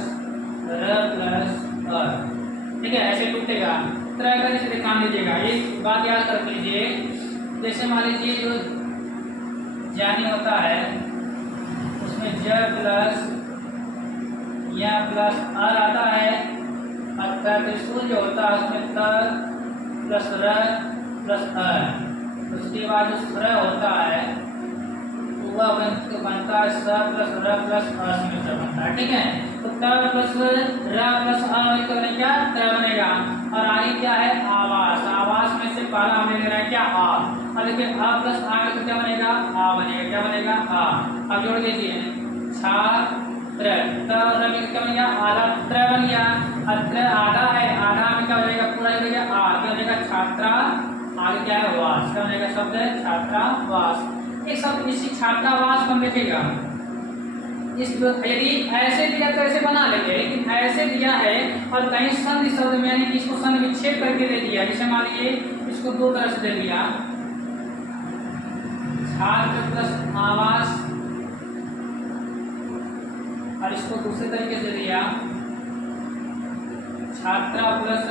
र प्लस अ, ठीक है, ऐसे टूटेगा। त्र का जैसे ध्यान दीजिएगा, एक बात याद कर लीजिए, जैसे मान लीजिए जो ज्ञानी होता है उसमें ज प्लस या प्लस अर आता है, और त्रिशूल जो होता है उसमें त प्लस र प्लस अ, उसके बाद जो स्र होता है वह बनता है स प्लस र प्लस अ से मिलकर बनता है, ठीक है। तो त प्लस र प्लस अ मिलकर क्या त बनेगा। और आगे क्या है आवास, आवास में से पहला हमें ले रहा है क्या आ, और देखिए अ प्लस आ मिलकर क्या बनेगा आ बनेगा, क्या बनेगा आ। अब जोड़ दीजिए छात्र त र मिलकर क्या बनेगा आधा त्र बन गया, अत्र आधा है, आधा में क्या बनेगा पूरा बनेगा आ, क्या बनेगा छात्रा, आगे क्या है वास, क्या बनेगा शब्द है छात्रावास। एक शब्द इसी छात्रावास को देखेगा, इस यदि ऐसे दिया तो ऐसे बना लेंगे, लेकिन ऐसे दिया है और कहीं संधि शब्द में यानी कि इसको संधि विच्छेद करके दे दिया। जैसे मान लीजिए इसको दो तरह से दे दिया, छात्र प्लस आवास, और इसको दूसरे तरीके से दिया छात्रा प्लस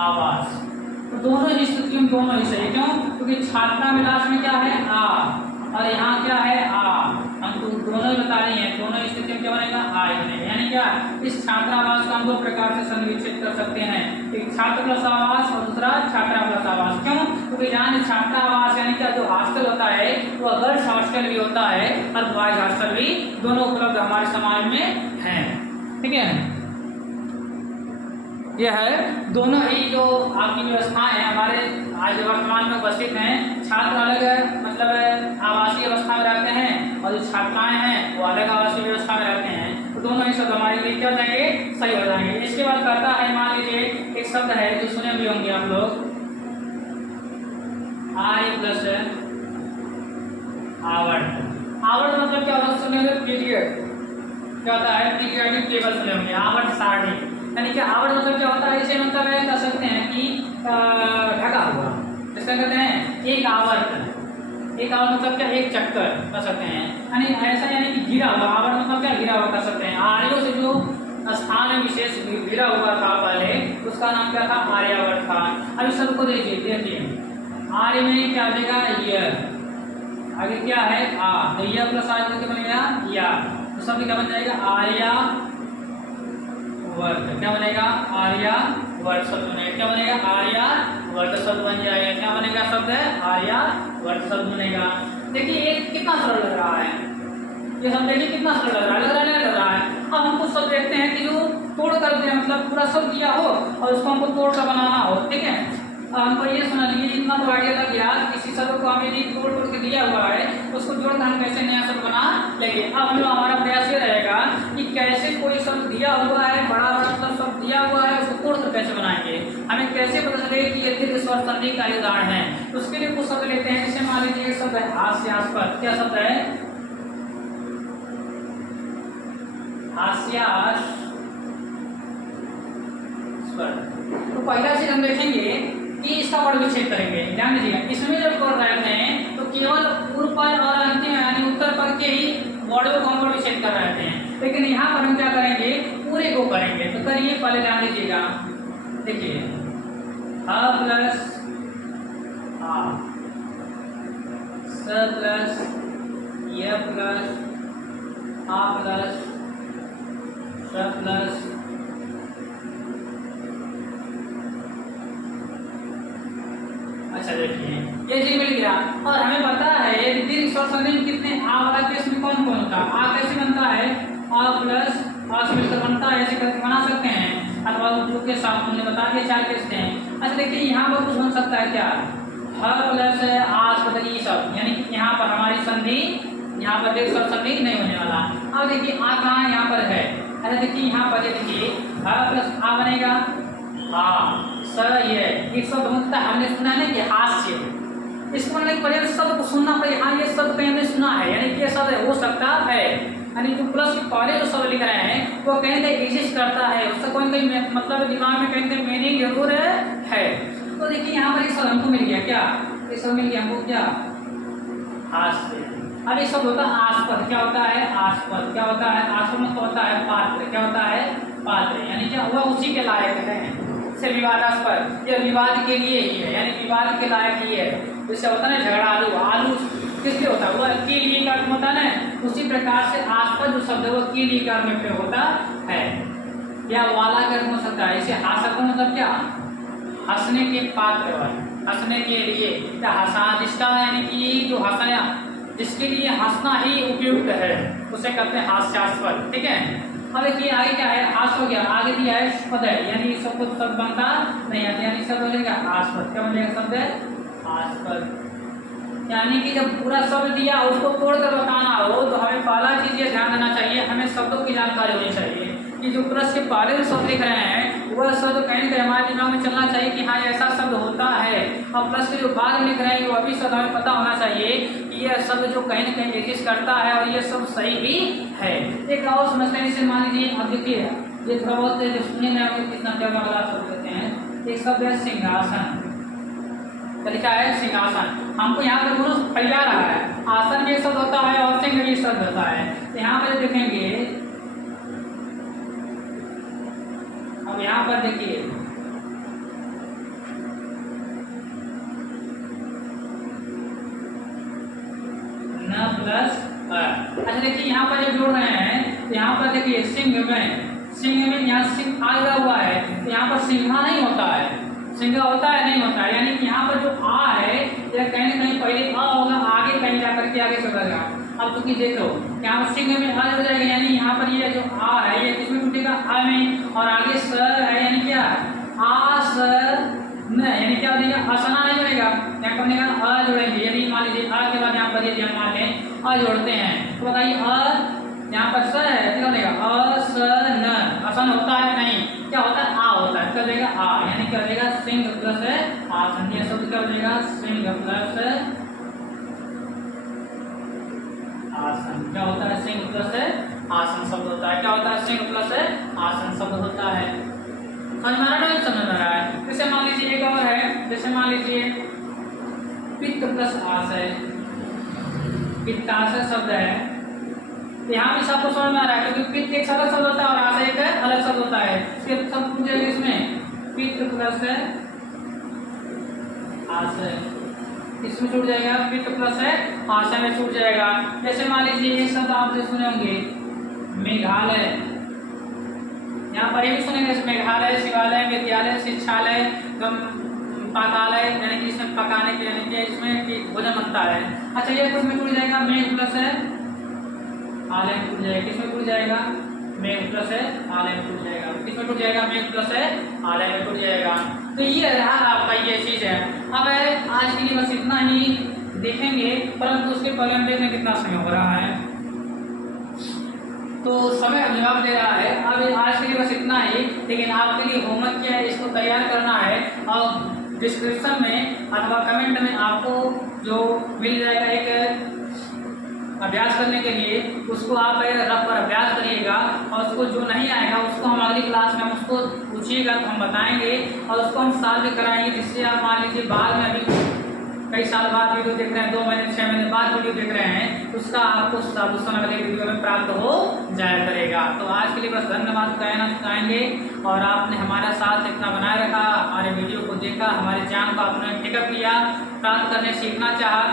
आवास। तो दोनों ही स्थितियों में दोनों ही सही, क्यों, क्योंकि छात्रा में लास्ट में क्या है आ, और यहाँ क्या है आ, हम दोनों ही बता रही हैं, दोनों स्थिति में क्या बनेगा आ ही बनेगा। यानी क्या इस छात्रावास को हम दो प्रकार से संविच्छेद कर सकते हैं, एक छात्र प्लस आवास और दूसरा छात्रा प्लस आवास। क्यों, क्योंकि यहाँ छात्रावास यानी क्या जो हॉस्टल होता है वो गर्ल्स हॉस्टल भी होता है और बॉयज हॉस्टल भी, दोनों उपलब्ध हमारे समाज में है, ठीक है। यह है दोनों ही जो आपकी व्यवस्थाएं हैं हमारे आज वर्तमान में उपस्थित हैं। छात्र अलग मतलब आवासीय व्यवस्था में रहते हैं और जो छात्राएं हैं वो अलग आवासीय व्यवस्था में रहते हैं, तो दोनों ही शब्द हमारे लिए क्या हो जाएंगे सही हो जाएंगे। इसके बाद कहता है मान लीजिए एक शब्द है जो सुने भी होंगे आप लोग, आय प्लस आवर्त। आवर्त मतलब क्या होता है, सुने होंगे पीरियड, क्या होता है पीरियडिक टेबल सुने होंगे, आवर्त सारणी, यानी कि आवर्त मतलब क्या होता है, इसे मतलब है कह सकते हैं कि ढका हुआ, इसका कहते हैं एक आवर्त। एक आवर्त मतलब क्या एक चक्कर कह सकते हैं, यानी ऐसा यानी कि गिरा हुआ, आवर्त मतलब क्या गिरा हुआ कह सकते हैं। आर्यों से जो स्थान विशेष गिरा हुआ था पहले उसका नाम क्या था आर्यावर्त था। अब इस शब्द को देखिए आर्य में क्या देगा यह, आगे क्या है आ, तो यह प्लस आर्य क्या बनेगा या, तो शब्द क्या बन जाएगा आर्या वर्त, क्या बनेगा आर्या वर्त शब्द बनेगा, क्या बनेगा आर्या वर्त शब्द बन जाएगा, क्या बनेगा शब्द है आर्या वर्त शब्द बनेगा। देखिए ये कितना सरल लग रहा है, ये सब देखिए कितना सरल लग रहा है, नहीं लग रहा है। अब हम कुछ शब्द देखते हैं कि जो तोड़ करते हैं, मतलब पूरा शब्द दिया हो और उसको हमको तोड़ कर बनाना हो, ठीक है। हमको ये सुना लीजिए इतना तो आइडिया लग गया किसी शब्द को हमें यदि तोड़ तोड़ के दिया हुआ है उसको जोड़कर हम कैसे नया शब्द बना लेंगे। अब हम लोग हमारा प्रयास ये रहेगा कि कैसे कोई शब्द दिया हुआ है, बड़ा बड़ा मतलब शब्द दिया हुआ है, उसको तोड़ कर कैसे बनाएंगे, हमें कैसे पता चलेगा कि ये दीर्घ स्वर संधि का उदाहरण है। तो उसके लिए कुछ शब्द लेते हैं, जैसे मान लीजिए शब्द है हास्यास्पद। क्या शब्द है? हास्यास्पद। तो पहला चीज हम देखेंगे कि इसका वर्ण विच्छेद करेंगे। ध्यान दीजिएगा, इसमें जब कर रहे हैं तो केवल पूर्व पद और अंतिम यानी उत्तर पद के ही वर्णों को हम वर्ण विच्छेद कर रहे हैं, लेकिन यहाँ पर हम क्या करेंगे, पूरे को करेंगे। तो करिए, पहले ध्यान दीजिएगा, देखिए ह प्लस आ, स प्लस य प्लस आ प्लस स प्लस अच्छा देखिए ये चीज मिल गया। और हमें पता है ये दीर्घ स्वर संधि में कितने आ वाला केस में कौन कौन होता है। आ कैसे बनता है? आ प्लस आ से मिलकर बनता है, ऐसे करके बना सकते हैं, अथवा जो के साथ हमने बता दिया 4 केस थे। अच्छा देखिए यहाँ पर कुछ बन सकता है क्या, ह प्लस आ से ये सब, यानी कि यहाँ पर हमारी संधि, यहाँ पर दीर्घ स्वर संधि नहीं होने वाला। अब देखिए आ कहाँ यहाँ पर है। अच्छा देखिए यहाँ पर देखिए ह प्लस आ बनेगा, हाँ सर ये शब्द बनता है, हमने सुना है कि हास्य, इसको बनने के पहले शब्द को सुनना पड़ेगा। हाँ ये शब्द कहीं हमने सुना है, यानी कि ये शब्द हो सकता है, यानी जो प्लस के पहले जो शब्द लिख रहे हैं वो कहीं कहीं एग्जिस्ट करता है, उसका कोई ना कहीं मतलब दिमाग में कहीं कहीं मीनिंग जरूर है। तो देखिए यहाँ पर एक शब्द हमको मिल गया, क्या एक शब्द मिल गया हमको, क्या हास्य। अब एक शब्द होता है आस्पद। क्या होता है? आस्पद। क्या होता है? आस्पद मतलब होता है पात्र। क्या होता है? पात्र, यानी क्या हुआ उसी के लायक है। से विवादास्पद, ये विवाद के लिए ही है, यानी विवाद के लायक ही है। जैसे होता है ना झगड़ा, आलू, आलू किस लिए होता है? वो के लिए का होता है ना, उसी प्रकार से आस्पद जो शब्द है वो के लिए का में प्रयोग होता है, या वाला का हो सकता है। इसे हास्यपद मतलब क्या, हंसने के पात्र वाले, हंसने के लिए, या हंसा जिसका यानी कि जो हंसाया जिसके लिए हंसना ही उपयुक्त है उसे कहते हैं हास्यास्पद। ठीक है। अब देखिए आगे क्या है, हास हो गया, आगे दिया है पद है, यानी सब कुछ शब्द बनता नहीं है, यानी शब्द बनेगा आस्पद। क्या बनेगा शब्द? आस्पद। यानी कि जब पूरा शब्द दिया उसको तोड़कर बताना हो तो हमें पहला चीज ये ध्यान देना चाहिए, हमें शब्दों की जानकारी होनी चाहिए कि जो प्लस के पहले जो शब्द लिख रहे हैं वह शब्द कहीं कहीं हमारे दिमाग में चलना चाहिए कि हाँ ऐसा शब्द होता है। और प्लस के जो बाद में लिख रहे हैं वो अभी शब्द हमें पता होना चाहिए कि यह शब्द जो कहीं न कहीं एग्जिस्ट करता है और ये सब सही भी है। एक और समझते हैं, इसे मान लीजिए, अब देखिए ये थोड़ा बहुत जो सुनने में आपको कितना प्यारा अगला शब्द देते हैं, एक शब्द है सिंहासन। लिखा है सिंहासन, हमको यहाँ पर दोनों फैला रहा है, आसन भी एक शब्द होता है और सिंह भी एक शब्द होता है। तो यहाँ पर देखेंगे, अब यहाँ पर देखिए न प्लस। अच्छा देखिए यहाँ पर जब जोड़ रहे हैं तो यहाँ पर देखिए सिंह में यहाँ सिंह आया हुआ है, तो यहाँ पर सिंहा नहीं होता है, सिंह होता है नहीं होता है, यानी कि यहाँ पर जो आ है यह कहीं न कहीं पहले अ होगा, आगे कहीं जा करके आगे चलेगा। अब चूंकि देखो यहाँ पर सिंह में आ हो जाएगा, यानी यहाँ पर ये जो आ है ये किसमें टूटेगा? आ में, और आगे स है यानी क्या आ स न, यानी क्या बनेगा? असना नहीं बनेगा, यहाँ पर बनेगा अ जोड़ेंगे। यदि मान लीजिए अ के बाद यहाँ पर यदि हम मान लें अ जोड़ते हैं तो बताइए अ यहाँ पर स है, क्या बनेगा? अ स न, असन होता है नहीं, क्या होता है? आ होता है, क्या बनेगा? आ, यानी क्या बनेगा? सिंह प्लस आसन। यह शब्द क्या बनेगा? सिंह प्लस आसन। क्या होता है? सिंह प्लस आसन शब्द होता है। क्या होता है? सिंह प्लस आसन शब्द होता है। समझ में आ रहा है? समझ में आ रहा है। जैसे मान लीजिए एक और है, जैसे मान लीजिए पित्त प्लस आशय, पित्ताशय शब्द है, यहाँ भी सबको समझ में आ रहा है क्योंकि पित्त एक अलग शब्द होता है और आशय एक अलग शब्द होता है। फिर सब पूछ जाएंगे इसमें पित्त प्लस आशय, इसमें छूट जाएगा, पित्त प्लस है आशय में छूट जाएगा। जैसे मान लीजिए एक शब्द आप जो सुने होंगे मेघालय, यहाँ पर भी सुनेंगे मेघालय, शिवालय, विद्यालय, शिक्षालय, पाकालय, यानी कि इसमें पकाने के यानी कि इसमें कि भोजन बनता है। अच्छा ये कुछ में टूट जाएगा, मेघ प्लस है आलय में टूट जाएगा, किसमें टूट जाएगा? मेघ प्लस है आलय में टूट जाएगा, किसमें टूट जाएगा? मेघ प्लस है आलय में टूट जाएगा। तो ये रहा आपका ये चीज़ है। अब आज के लिए बस इतना ही देखेंगे, परंतु उसके पहले हम देखें कितना समय हो रहा है। तो समय जवाब दे रहा है। अब आज के लिए बस इतना ही, लेकिन आपके लिए होमवर्क क्या है, इसको तैयार करना है और डिस्क्रिप्शन में अथवा कमेंट में आपको जो मिल जाएगा एक अभ्यास करने के लिए, उसको आप रफ पर अभ्यास करिएगा और उसको जो नहीं आएगा उसको हम अगली क्लास में हम उसको पूछिएगा तो हम बताएंगे और उसको हम सॉल्व कराएंगे, जिससे आप मान लीजिए बाद में अभी कई साल बाद वीडियो देख रहे हैं, 2 महीने 6 महीने बाद वीडियो देख रहे हैं, उसका आपको सॉल्यूशन अगले वीडियो में प्राप्त हो जाया करेगा। तो आज के लिए बस धन्यवाद कहना चाहेंगे और आपने हमारा साथ इतना बनाए रखा, हमारे वीडियो को देखा, हमारे ज्ञान को आपने पिकअप किया, प्राप्त करने सीखना चाहा।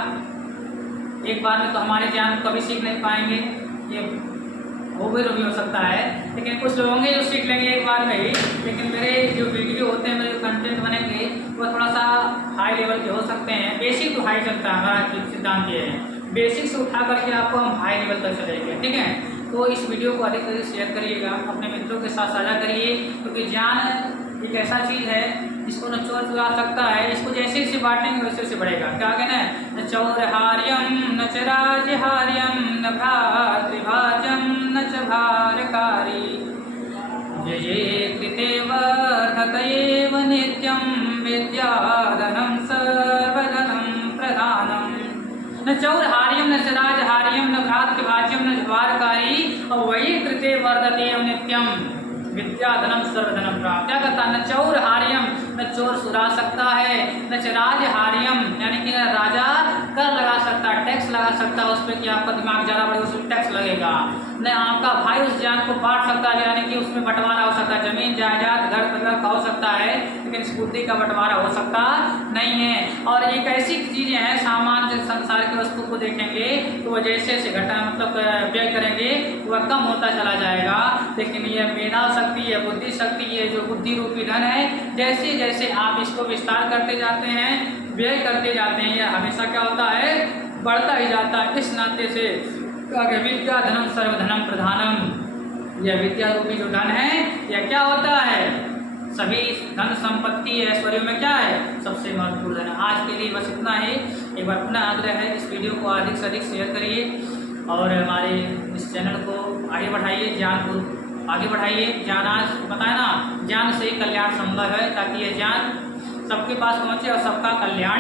एक बार में तो हमारे ज्ञान को कभी सीख नहीं पाएंगे, ये वो भी हो सकता है, लेकिन कुछ लोग होंगे जो सीख लेंगे एक बार में ही। लेकिन मेरे जो वीडियो होते हैं, मेरे जो कंटेंट बनेंगे वो थोड़ा सा हाई लेवल के हो सकते हैं। बेसिक टू हाई चलता है हमारा सिद्धांत ये है, बेसिक से उठा करके आपको हम हाई लेवल तक चलेंगे, ठीक है। तो इस वीडियो को अधिक से अधिक शेयर करिएगा, अपने मित्रों के साथ साझा करिए, क्योंकि ज्ञान एक ऐसा चीज़ है इसको न चोर चुरा सकता है, इसको जैसे जैसे बांटेंगे वैसे वैसे बढ़ेगा। क्या कहना है, न चौरहार्यम न च राज्यहार्यम न भ्रातृभाजम न च भारकारी, ये ये कृते वर्धत एव नित्यं विद्याधनं सर्वधनं प्रधानम। न चौरहार्यम न च राज्यहार्यम न भ्रातृभाज्यम न च भारकारी, और वही कृते वर्धत एव नित्यम विद्याधनम सर्वधनम प्राप्त। क्या कहता है, न चौर हार्यम, न चोर सुरा सकता है, न च राज हार्यम यानी कि राजा कर लगा सकता है, टैक्स लगा सकता है उस पर कि आपका दिमाग ज़्यादा बढ़े उसमें टैक्स लगेगा, न आपका भाई उस ज्ञान को बांट सकता है यानी कि उसमें बंटवारा हो सकता है, जमीन जायदाद घर परिवार का हो सकता है, लेकिन इस बुद्धि का बंटवारा हो सकता नहीं है। और एक ऐसी चीज़ें हैं, सामान्य संसार की वस्तु को देखेंगे तो वह जैसे जैसे घटा मतलब व्यय करेंगे वह कम होता चला जाएगा, लेकिन यह मेधा शक्ति है, बुद्धि शक्ति है, जो बुद्धि रूपी धन है, जैसे जैसे आप इसको विस्तार करते जाते हैं, व्यय करते जाते हैं, यह हमेशा क्या होता है, बढ़ता ही जाता है। इस नाते से आगे विद्या धनम सर्वधनम प्रधानम, यह विद्या रूपी जो धन है यह क्या होता है, सभी धन संपत्ति ऐश्वर्य में क्या है, सबसे महत्वपूर्ण धन है। आज के लिए बस इतना ही। एक बार पुनः आग्रह है, इस वीडियो को अधिक से अधिक शेयर करिए और हमारे इस चैनल को आगे बढ़ाइए, ज्ञान को आगे बढ़ाइए। ज्ञान आज बताए ना, ज्ञान से ही कल्याण संभव है, ताकि ये ज्ञान सबके पास पहुँचे और सबका कल्याण